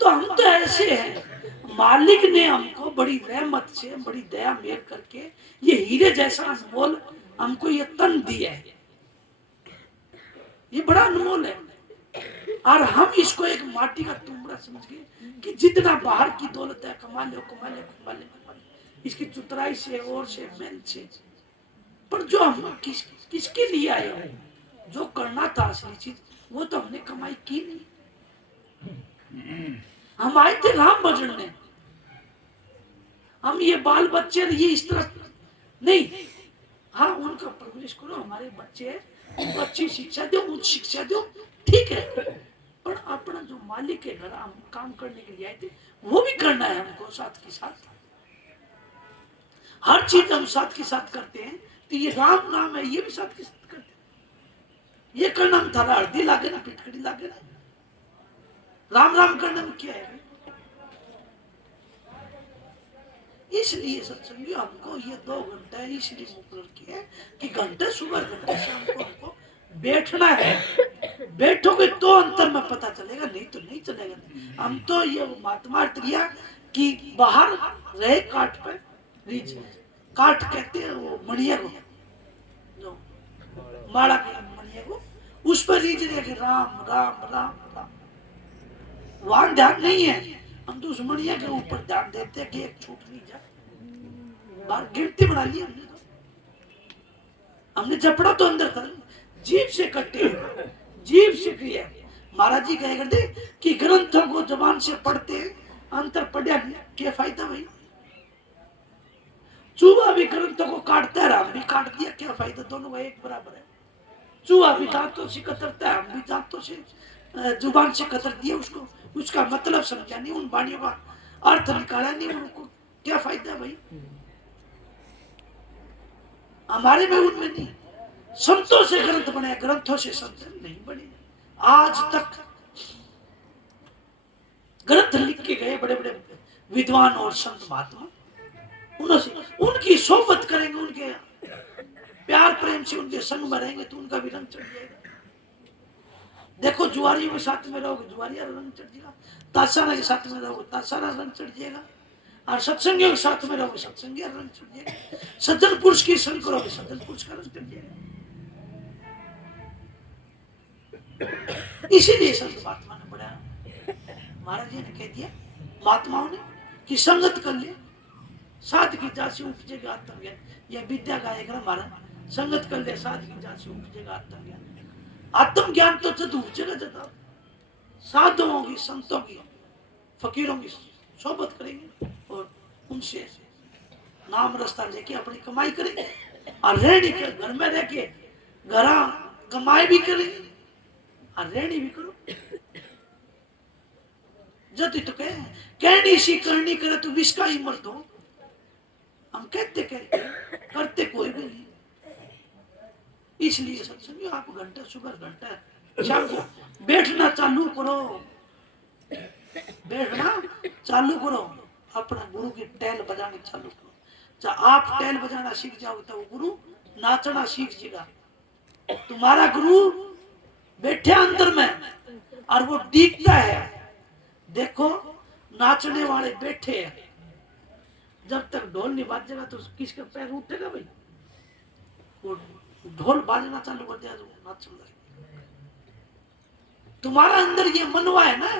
तो हम तो ऐसे हैं, मालिक ने हमको बड़ी रहमत से, बड़ी दया मेर करके ये हीरे जैसा अनमोल हमको ये तन दिया है, ये बड़ा अनमोल है। और हम इसको एक माटी का टुकड़ा समझ गए कि जितना बाहर की दौलत है कमा लो, कमा लो, कमा लो, कमा लो, इसकी चुतराई से और से मेहनत से। पर जो हम किसके लिए आए हैं, जो करना था असली चीज, वो तो हमने कमाई की नहीं। हम आए थे राम भजन, हम ये बाल बच्चे ये इस तरह नहीं, हाँ उनका परवरिश करो, हमारे बच्चे उनको अच्छी शिक्षा दो, उच्च शिक्षा दो, ठीक है, पर अपना जो मालिक के घर हम काम करने के लिए आए थे वो भी करना है हमको साथ के साथ। हर चीज हम साथ के साथ करते हैं, तो ये राम नाम है, ये भी साथ के साथ करते हैं। ये करना हम थारा हल्दी लागे ना, पिटकड़ी लागे ना, राम राम करने में क्या है? इसलिए सत्संगी हमको ये 2 घंटा इसलिए मुकर्रर किया है कि घंटे सुबह घंटे शाम को हमको बैठना है। बैठोगे तो अंतर में पता चलेगा, नहीं तो नहीं चलेगा। हम तो ये महात्मा क्रिया कि बाहर रहे काट पे रीच, काट कहते हैं वो मणिया को, जो माला के मणिया को, उस पर रीच रहे कि राम राम राम राम, वहां ध्यान नहीं है। हम तो उस मणिया के ऊपर ध्यान देते हैं कि एक छूट नहीं जाए। बाहर गिनती बना ली हमने, तो हमने जपड़ा तो अंदर कर, जीव से कटे, जीव से क्रिया। महाराज जी कहे करते कि ग्रंथों को जबान से पढ़ते अंतर पढ़ा क्या फायदा भाई? चूहा भी ग्रंथों को काटता है, राम भी काट दिया, क्या फायदा? दोनों एक बराबर है। चूहा भी दांतों से कतरता है, हम भी दांतों से जुबान से कतर दिया उसको, उसका मतलब समझा नहीं, उन वाणियों का अर्थ निकाला नहीं, उनको क्या फायदा भाई? हमारे में उनमें नहीं। संतों से ग्रंथ बने, ग्रंथों से संत नहीं बने। आज तक ग्रंथ लिख के गए बड़े बड़े विद्वान और संत महात्मा, उन्होंने उनकी सोबत करेंगे, उनके प्यार प्रेम से उनके संग में रहेंगे तो उनका भी रंग चढ़ जाएगा। देखो जुआरियों के साथ में रहोगे जुआरिया रंग चढ़ जाएगा, तासाना के साथ में रहोगे तासाना रंग चढ़ जाएगा, और सत्संगियों के साथ में रहोगे सत्संगी रंग चढ़ जाएगा, सज्जन पुरुष की संग करोगे सज्जन पुरुष का रंग चढ़ जाएगा। इसीलिए संत महात्मा ने बड़ा महाराज जी ने कह दिया महात्माओं ने कि संगत कर ले साध की जात से उपजेगा आत्मज्ञान। यह विद्या का एक महाराज संगत कर ले साध की जात से उपजेगा आत्मज्ञान। आत्मज्ञान तो जब उपजेगा जब साधुओं की संतों की फकीरों की सोबत करेंगे और उनसे नाम रास्ता लेके अपनी कमाई करेंगे और रहने के घर में रह के घर कमाई भी करेंगे और रहनी भी करो। जति तो कहनी सी करनी करे तो विष का ही मर्द हो। हम कहते करते कोई भी नहीं। इसलिए सत्संग आप घंटा सुबह घंटा शाम को बैठना चालू करो, बैठना चालू करो, अपना गुरु की टैल बजानी चालू करो। जब आप टैल बजाना सीख जाओगे तो वो गुरु नाचना सीख जाएगा। तुम्हारा गुरु बैठे अंदर में और वो दिखता है। देखो नाचने वाले बैठे हैं, जब तक ढोल नहीं बाजेगा तो किसका पैर उठेगा भाई? वो ढोल बाजना चालू कर दिया तो नाचने लगेगा। तुम्हारा अंदर ये मनवा है ना,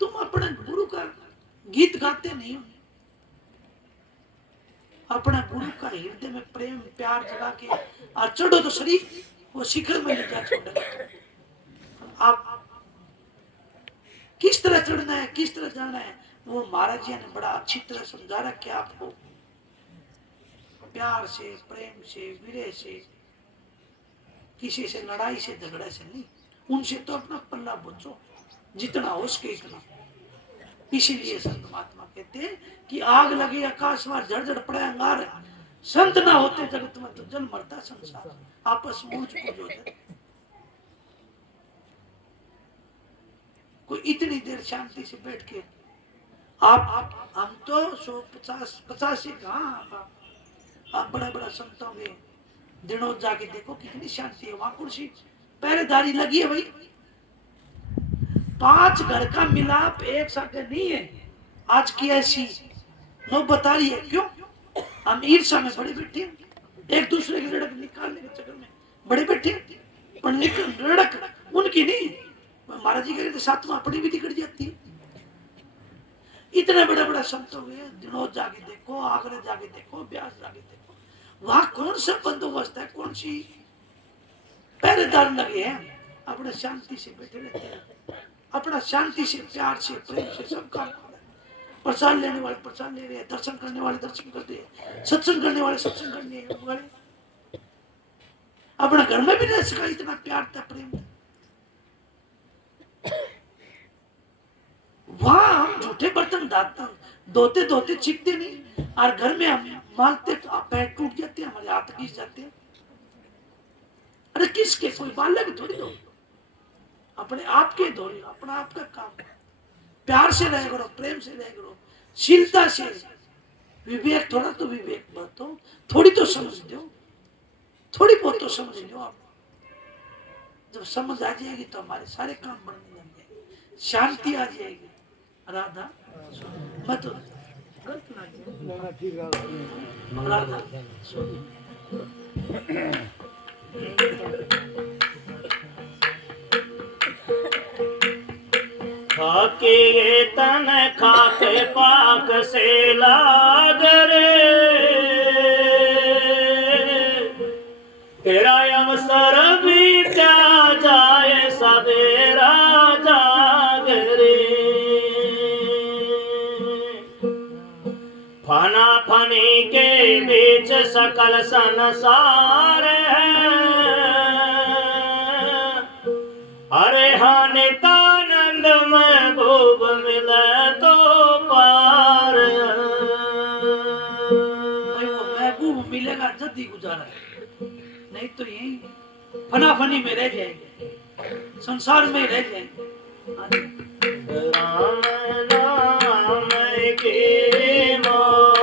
तुम अपने गुरु का गीत गाते नहीं हो, अपना गुरु का हृदय में प्रेम प्यार जगा के और चढ़ो तो शरीर वो शिखर में ले जा छोड़ेगा। आप किस तरह चढ़ना है किस तरह जाना है वो महाराज जी ने बड़ा अच्छी तरह समझा रखा है आपको। प्यार से प्रेम से विरह से, किसी से लड़ाई से झगड़े से नहीं, उनसे तो अपना पल्ला बुझो जितना हो सके इतना। इसीलिए संत महात्मा कहते हैं कि आग लगी आकाश में झड़ पड़े अंगार, संत ना होते जगत में तो जल मरता संसार, आपस में ऊंच कूच हो जाए। कोई इतनी देर शांति से बैठ के आप हम तो 150 से कहा आप बड़ा बड़ा संतों के दिनों जाके देखो कितनी शांति है। वहां कुर्सी पहरेदारी लगी है भाई, 5 घर का मिलाप एक साथ नहीं है। आज की ऐसी नौबत आ रही है, क्यों? हम ईर्षा में बड़े बैठे हैं, एक दूसरे की लड़क निकालने के चक्कर में बड़े बैठे हैं, पर लड़क उनकी नहीं। महाराज जी कहते सातवां अपनी भी निकट जाती है। इतने बड़े बड़े संत हो गए, दिनों जाके देखो, आगरे जाके देखो, ब्यास जाके देखो, वहां कौन सा बंदोबस्त है, कौन सी पहरेदार लगे हैं। अपने शांति से बैठे रहते हैं, अपना शांति से प्यार से प्रेम से सब काम कर रहे हैं। प्रसाद लेने वाले प्रसाद ले रहे हैं, दर्शन करने वाले दर्शन कर रहे हैं, सत्संग करने वाले सत्संग करने वाले। अपना घर में भी रह सका, इतना प्यार था प्रेम था। वहां हम झूठे बर्तन धोते धोते चिपते नहीं, और घर में हम मांगते तो पैर टूट जाते हैं, हमारे हाथ घिस जाते हैं। अरे किसके, कोई बालक थोड़ी दो, अपने आप के धो, अपना आप का काम। प्यार से रह करो, प्रेम से रह करो, शीलता से। विवेक थोड़ा तो विवेक बरतो, थोड़ी तो समझ दो, थोड़ी बहुत तो समझ लो आप। जब समझ आ जाएगी तो हमारे सारे काम बनने लग जाएंगे, शांति आ जाएगी। राधा मत गलत ना राधा खाके तन खाके पाक से लाग रे, तेरा अवसर बीता जाए सवेरा जाग रे। फना फनी के बीच सकल संसार है, अरे हाँ नितानंद में भोग मिले तो पार। भाई वो महबूब मिलेगा जल्दी गुजारा है, नहीं तो यही फना फनी में रह जाएंगे, संसार में रह जाएंगे। राम नाम के मोह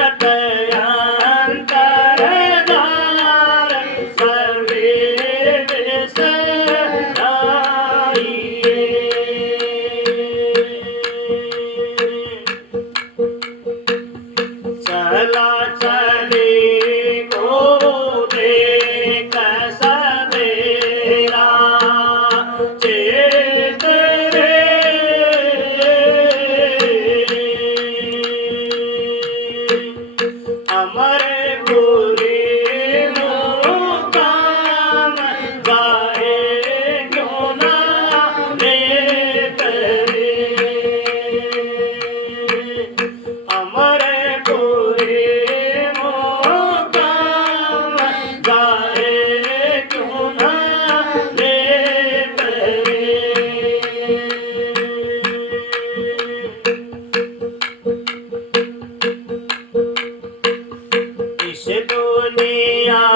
जगत अंतरधार सर्वे चला चले को देख सवेरा चेत रे अमर पूरी मुकाम गाए क्यों ना लेत रे अमर पूरी मुकाम गाए क्यों ना लेत रे इस दुनिया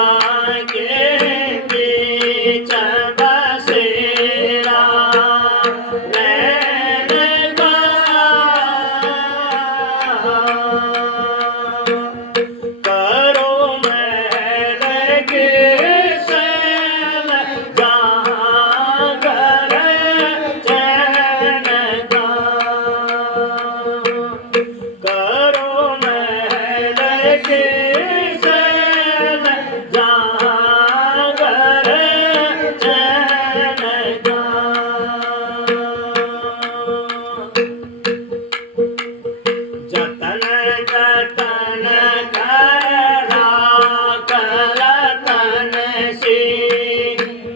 के बीच बसेरा रहने का करो महल के सन जहाँ घर चैन का करो महल के सन जहाँ घर चैन का जतन जतन करा करतन से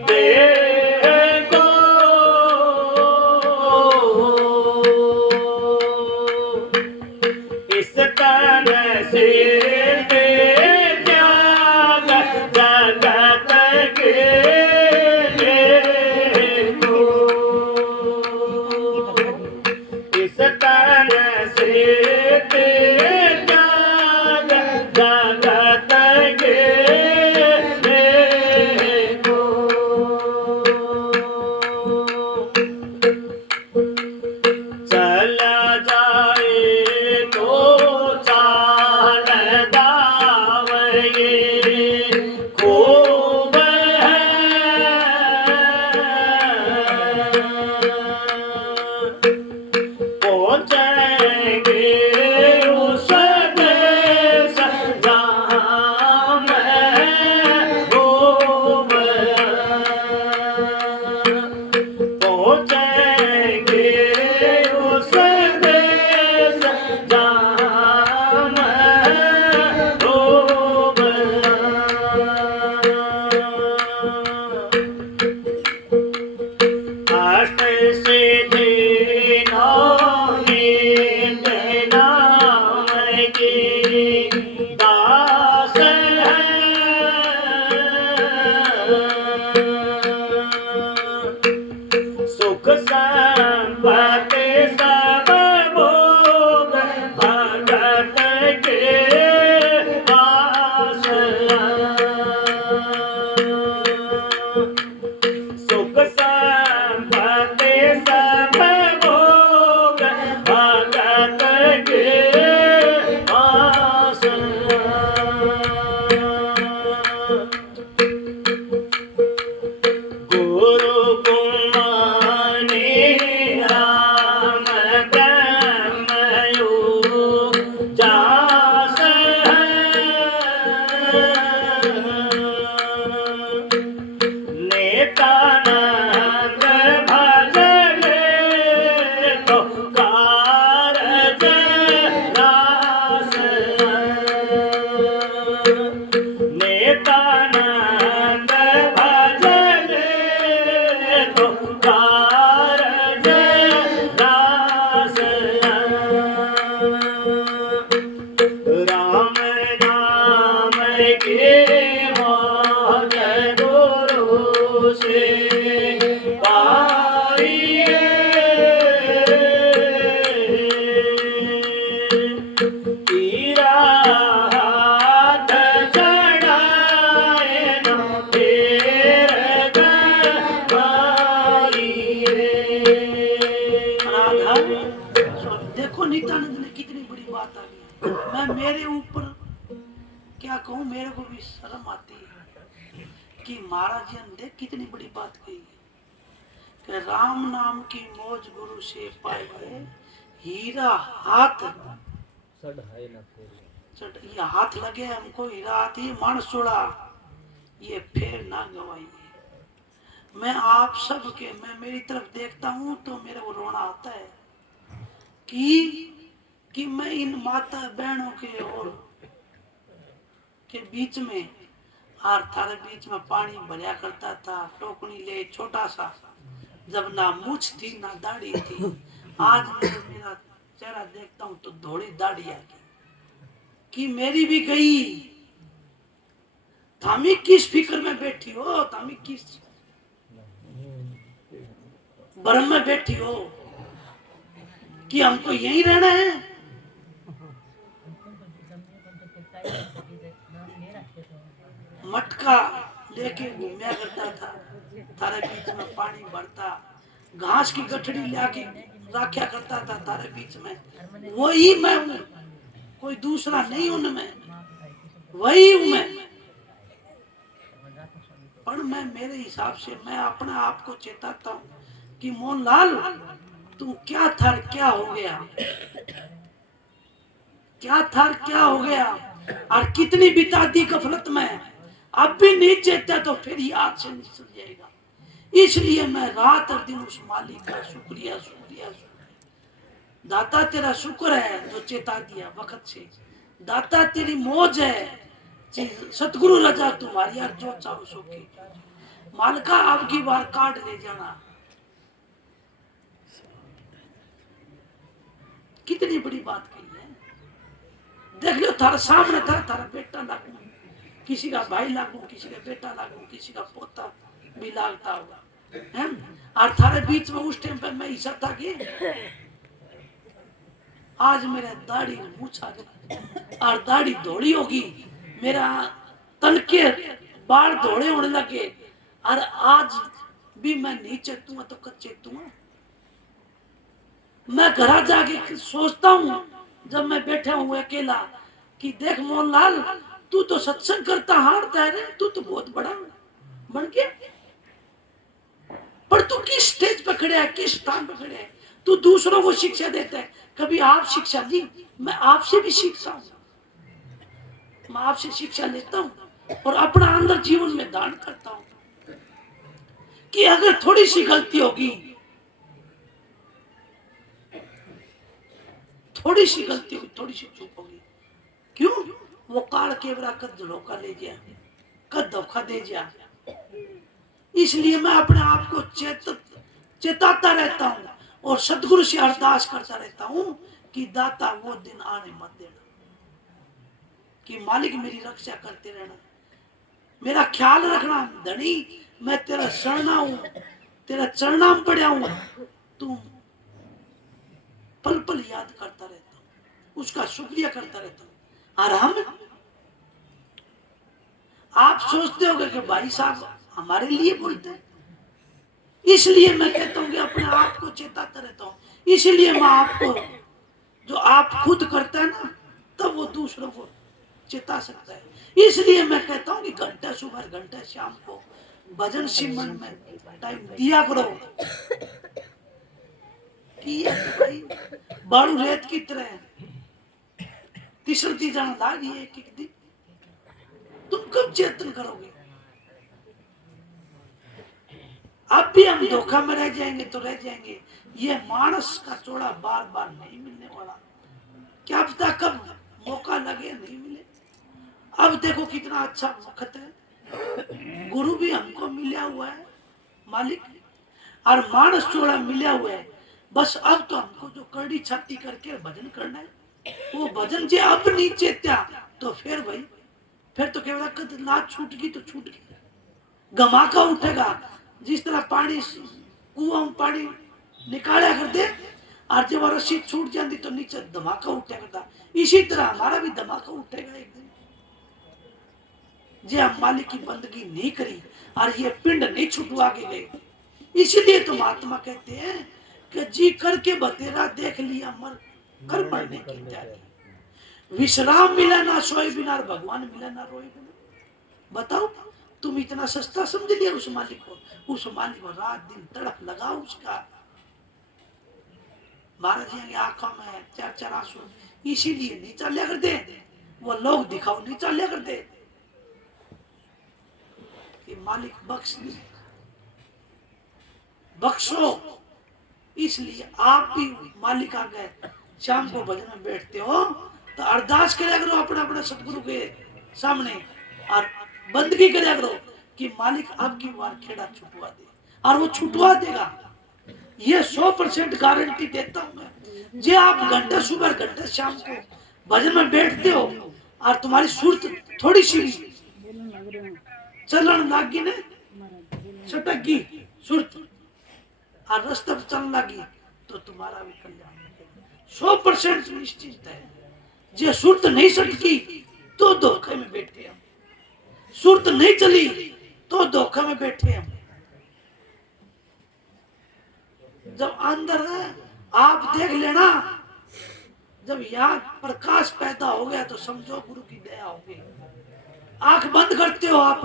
देखो इस तन से त्याग जगत के देखो इस तन से त्याग जगत के देखो चला जाए तो चाल दावये खूब है पहुँचेंगे उस देश जहाँ महबूब पहुँचेंगे उस देश जहाँ महबूब अष्ट सिद्धि नाम की दास है सुख संपत्ति सब भोग भगत के पास सुख संपत्ति सब भोग भगत के पास गुरु कुमानी राम ब्रह्म योग जास है नेतानंद भजले तो कारज रास नेतानंद भजले तो कारज रास राम नाम के मौज गुरु से पाइए तीरा हाथ चढ़ाए न फेर गवाइए। देखो नित्यानंद ने कितनी बड़ी बात आ गई। मैं मेरे ऊपर क्या कहूँ, मेरे को भी शर्म आती है कि महाराज जी ने देख कितनी बड़ी बात कही कि राम नाम की मौज गुरु से पाइए, हीरा हाथ ये हाथ लगे हमको, हीरा हाथ ही मानस छोड़ा, ये फेर ना गवाइए। मैं आप सब के, मैं मेरी तरफ देखता हूँ तो मेरे को रोना आता है कि मैं इन माता बहनों के और के बीच में, और थारे बीच में पानी भरिया करता था, टोकनी ले छोटा सा, जब ना मूछ थी ना दाढ़ी थी। आज मेरा चेहरा देखता हूँ तो धोड़ी दाढ़ी आ गई कि मेरी भी गई। थामी किस फिक्र में बैठी हो, थामी किस भरम में बैठी हो कि हमको यहीं रहना है। मटका लेके घूमया करता था, थारे बीच में पानी भरता, घास की गठड़ी लाके रखा करता था थारे बीच में, वही मैं हूँ, कोई दूसरा नहीं उनमें, वही हूँ मैं। पर मैं मेरे हिसाब से मैं अपने आप को चेताता हूँ कि मोहनलाल तू क्या था क्या हो गया, क्या था क्या हो गया, और कितनी बिता दी गफलत में, अब भी नहीं चेता तो फिर याद से निकल जाएगा। इसलिए मैं रात और दिन उस मालिक का शुक्रिया शुक्रिया शुक्रिया। दाता तेरा शुक्र है जो चेता दिया वक्त से, दाता तेरी मौज है, सतगुरु रजा तुम्हारी यार जो चाहो सो की। मालका अब की बार काट ले जाना। कितनी बड़ी बात कही है। देख लो थारा सामने था, थारा बेटा लागू, किसी का भाई लागू, किसी का बेटा लागू, किसी का पोता भी लागता होगा, है? और थारे बीच में उस टाइम पर मैं ऐसा था कि आज मेरा दाढ़ी मूछा और दाढ़ी धोड़ी होगी, मेरा तन के बाल धोड़े होने लगे, और आज भी मैं नहीं चेतूंगा तो कब चेतूंगा। मैं घर जाके सोचता हूँ जब मैं बैठा हूँ अकेला कि देख मोहनलाल तू तो सत्संग करता हारता है रे, तू तो बहुत बड़ा बन गया, पर तू किस स्टेज पे खड़े है, किस स्थान पे खड़े है, तू दूसरों को शिक्षा देता है। कभी आप शिक्षा दी, मैं आपसे भी सीखता हूँ, मैं आपसे शिक्षा लेता हूँ और अपना अंदर जीवन में दान करता हूँ कि अगर थोड़ी सी गलती होगी, थोड़ी सी गलती होगी, थोड़ी सी चूक होगी, क्यों वो काल केवरा कद धोखा ले गया, कद धोखा दे गया। इसलिए मैं अपने आप को चेताता रहता हूँ और सदगुरु से अरदास करता रहता हूँ कि दाता वो दिन आने मत देना, कि मालिक मेरी रक्षा करते रहना, मेरा ख्याल रखना धनी, मैं तेरा शरणा हूँ, तेरा चरणा में पड़ा हूँ, तू पल पल याद करता रहता हूँ, उसका शुक्रिया करता रहता हूँ। और हम आप सोचते होंगे कि भाई साहब हमारे लिए बोलते हैं, इसलिए मैं कहता हूँ कि अपने आप को चेताता रहता हूँ। इसलिए मैं आपको, जो आप खुद करता है ना तब वो दूसरों को चेता सकता है। इसलिए मैं कहता हूँ कि घंटा सुबह घंटा शाम को भजन सिमरन में टाइम दिया करो कि भाई बाड़ू रेत की तरह तिसरती जान लागी एक एक दिन, तुम कब चेतन करोगे। अब भी हम धोखा में रह जाएंगे तो रह जाएंगे, ये मानस का चोड़ा बार बार नहीं मिलने वाला, क्या पता कब मौका लगे नहीं मिले। अब देखो कितना अच्छा वक्त है, गुरु भी हमको मिला हुआ है मालिक, और मानस चोड़ा मिला हुआ है। बस अब तो हमको जो कड़ी छाती करके भजन करना है, वो भजन जे अब नहीं चेत्या तो फिर भाई फिर तो केवल लात छूट गई तो छूट गई, गमाका उठेगा। जिस तरह पानी कुआं में पानी निकाला करते और जब रस्सी छूट जाती तो नीचे धमाका उठा करता, इसी तरह हमारा भी धमाका उठेगा एक दिन। जे हम मालिक की बंदगी नहीं करी और ये पिंड नहीं छुटवा के गए, इसीलिए तो महात्मा कहते हैं कि जी करके बतेरा देख लिया मर कर मरने की तैयारी। विश्राम मिले ना सोए बिना और भगवान मिले ना रोए बिना। बताओ तुम इतना सस्ता समझ लिया उस मालिक को। उस मालिक को रात दिन तड़प लगा उसका। महाराज जी की आंखों में चार चार आंसू इसीलिए नहीं चलिया करते, वो लोग दिखाओ नहीं चलिया करते कि मालिक बख्श बख्शो। इसलिए आप भी मालिक आ गए शाम को भजन में बैठते हो तो अरदास करे करो अपने अपने सतगुरु के सामने और बंदगी करे करो कि मालिक आपकी बार खेड़ा छुटवा दे, और वो छुटवा देगा। ये 100% गारंटी देता हूं मैं। जे आप घंटे सुबह घंटे शाम को भजन में बैठते हो और तुम्हारी सुरत थोड़ी सी भी चलन लागी ने सटक गई सुरत और रास्ते पर चलने लगी तो तुम्हारा भी कल्याण 100% निश्चित है। जे सुरत नहीं सटकी तो धोखे में बैठे हम, सुरत नहीं चली तो धोखे में बैठे हम। जब अंदर है आप देख लेना, जब यहाँ प्रकाश पैदा हो गया तो समझो गुरु की दया होगी। आंख बंद करते हो आप,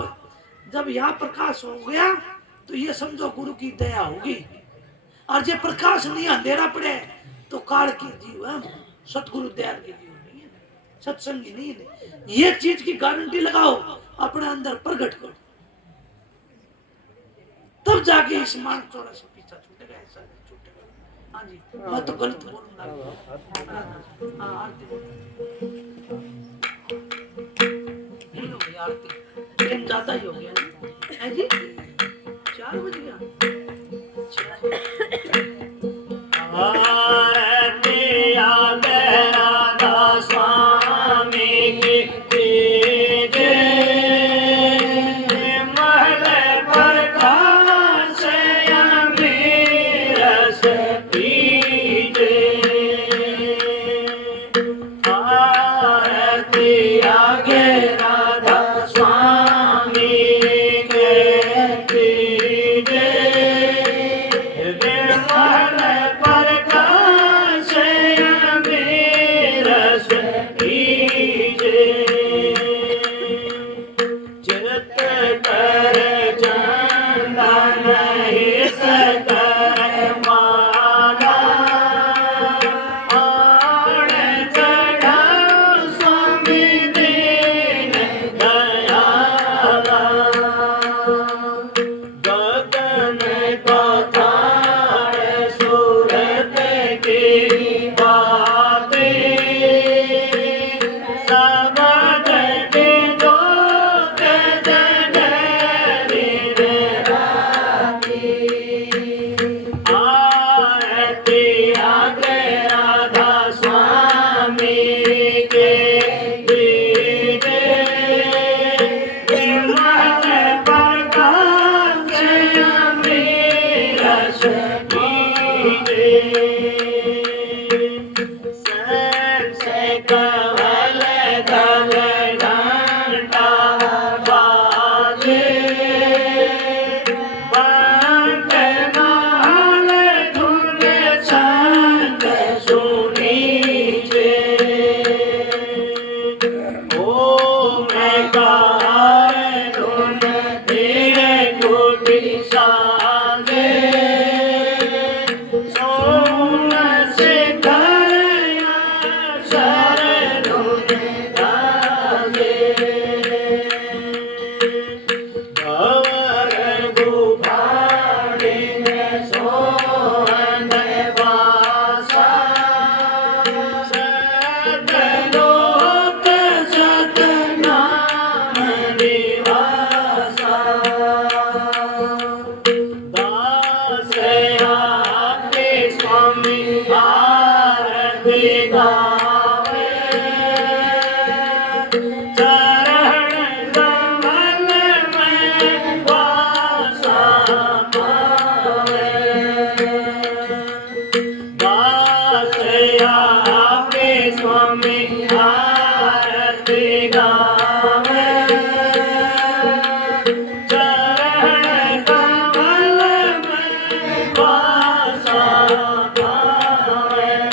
जब यहाँ प्रकाश हो गया तो ये समझो गुरु की दया होगी। और जब प्रकाश नहीं अंधेरा पड़े तो काल की जीव है, सतगुरु दयाल के जीव नहीं है, सत्संगी नहीं है। ये चीज की गारंटी लगाओ, अपने अंदर प्रकट करो, तब जाके इस मान चौड़ा से पीछा छूटेगा। ऐसा नहीं छूटेगा। हाँ जी, मैं तो गलत बोलूंगा। हाँ आरती बोलो भैया, आरती टाइम ज्यादा ही हो गया है जी, 4 बज गया। आरती आगे राधा स्वामी की महल प्रकाश अमीरस पीजे। आरती आगे राधा स्वामी के पीजे। महल प्रकाश अमीरस पीजे। चित कर चंदन हित कर माला। आड़ चढ़ा स्वामी दीन दयाला। गगन पताल सूरत की बातें। समझ के जोत जननी राती। आरती आगे राधा स्वामी के दीजे। महल प्रकाश अमीरस पीजे। से कवल दल घंटा बाजे। बंद महल धुन संग सुनीजे। ओम कार धुन धीरे कुटी साजे। सोम शिखर अक्षर धुन गाजे। भंवर गुफाड़ी में सोहन वासा। सतलोक सतनाम निवासा। दास आपके स्वामी आरती गावे। चरण कमल में वासा पावे। दास आपके स्वामी आरती गावे। चरण कमल में वासा पावे।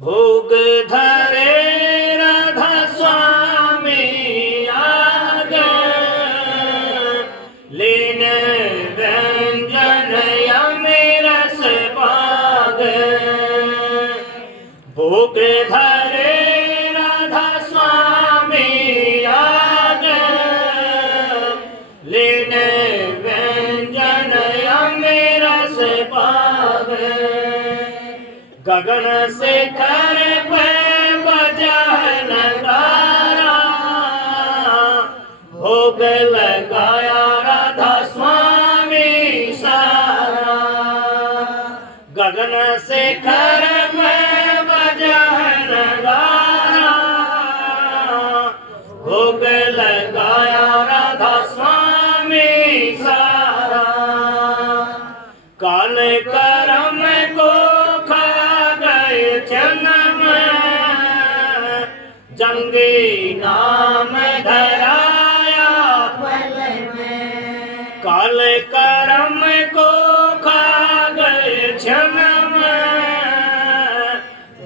भोग धरे राधा स्वामी आगे लीने व्यंजन यमी रस पाग भोग धरे राधा स्वामी आगे लीने व्यंजन यमी रस पाग गगन से कर पे बजन तारा भोग लगाया राधा स्वामी सारा गगन से कर पे बजन तारा भोग लगाया राधा स्वामी सारा काल करम को जन्म जंगी नाम धराया पल में काल करम को खा गए जन्म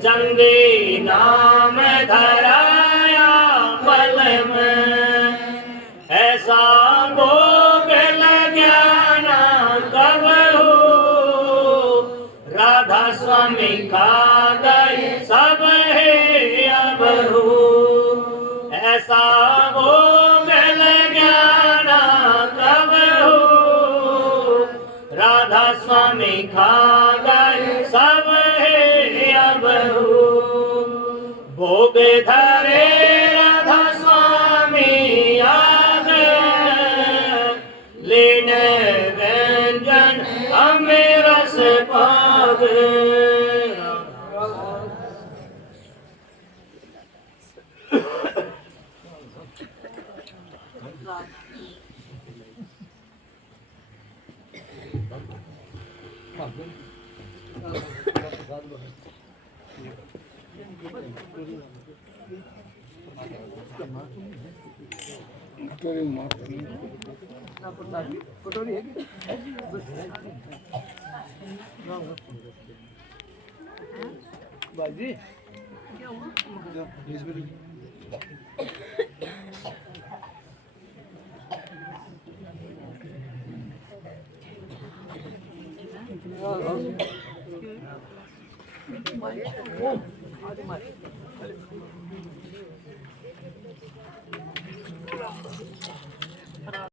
जंगी नाम धराया पल में ऐसा भोग लग्या ना कब राधा स्वामी का गए सब है अब हो ऐसा भोग लग्या ना कब हो राधा स्वामी खा गए सब है अब हो भोग धरे राधा स्वामी आगे लेने व्यंजन हमें रस पाग कटोरी है बाजी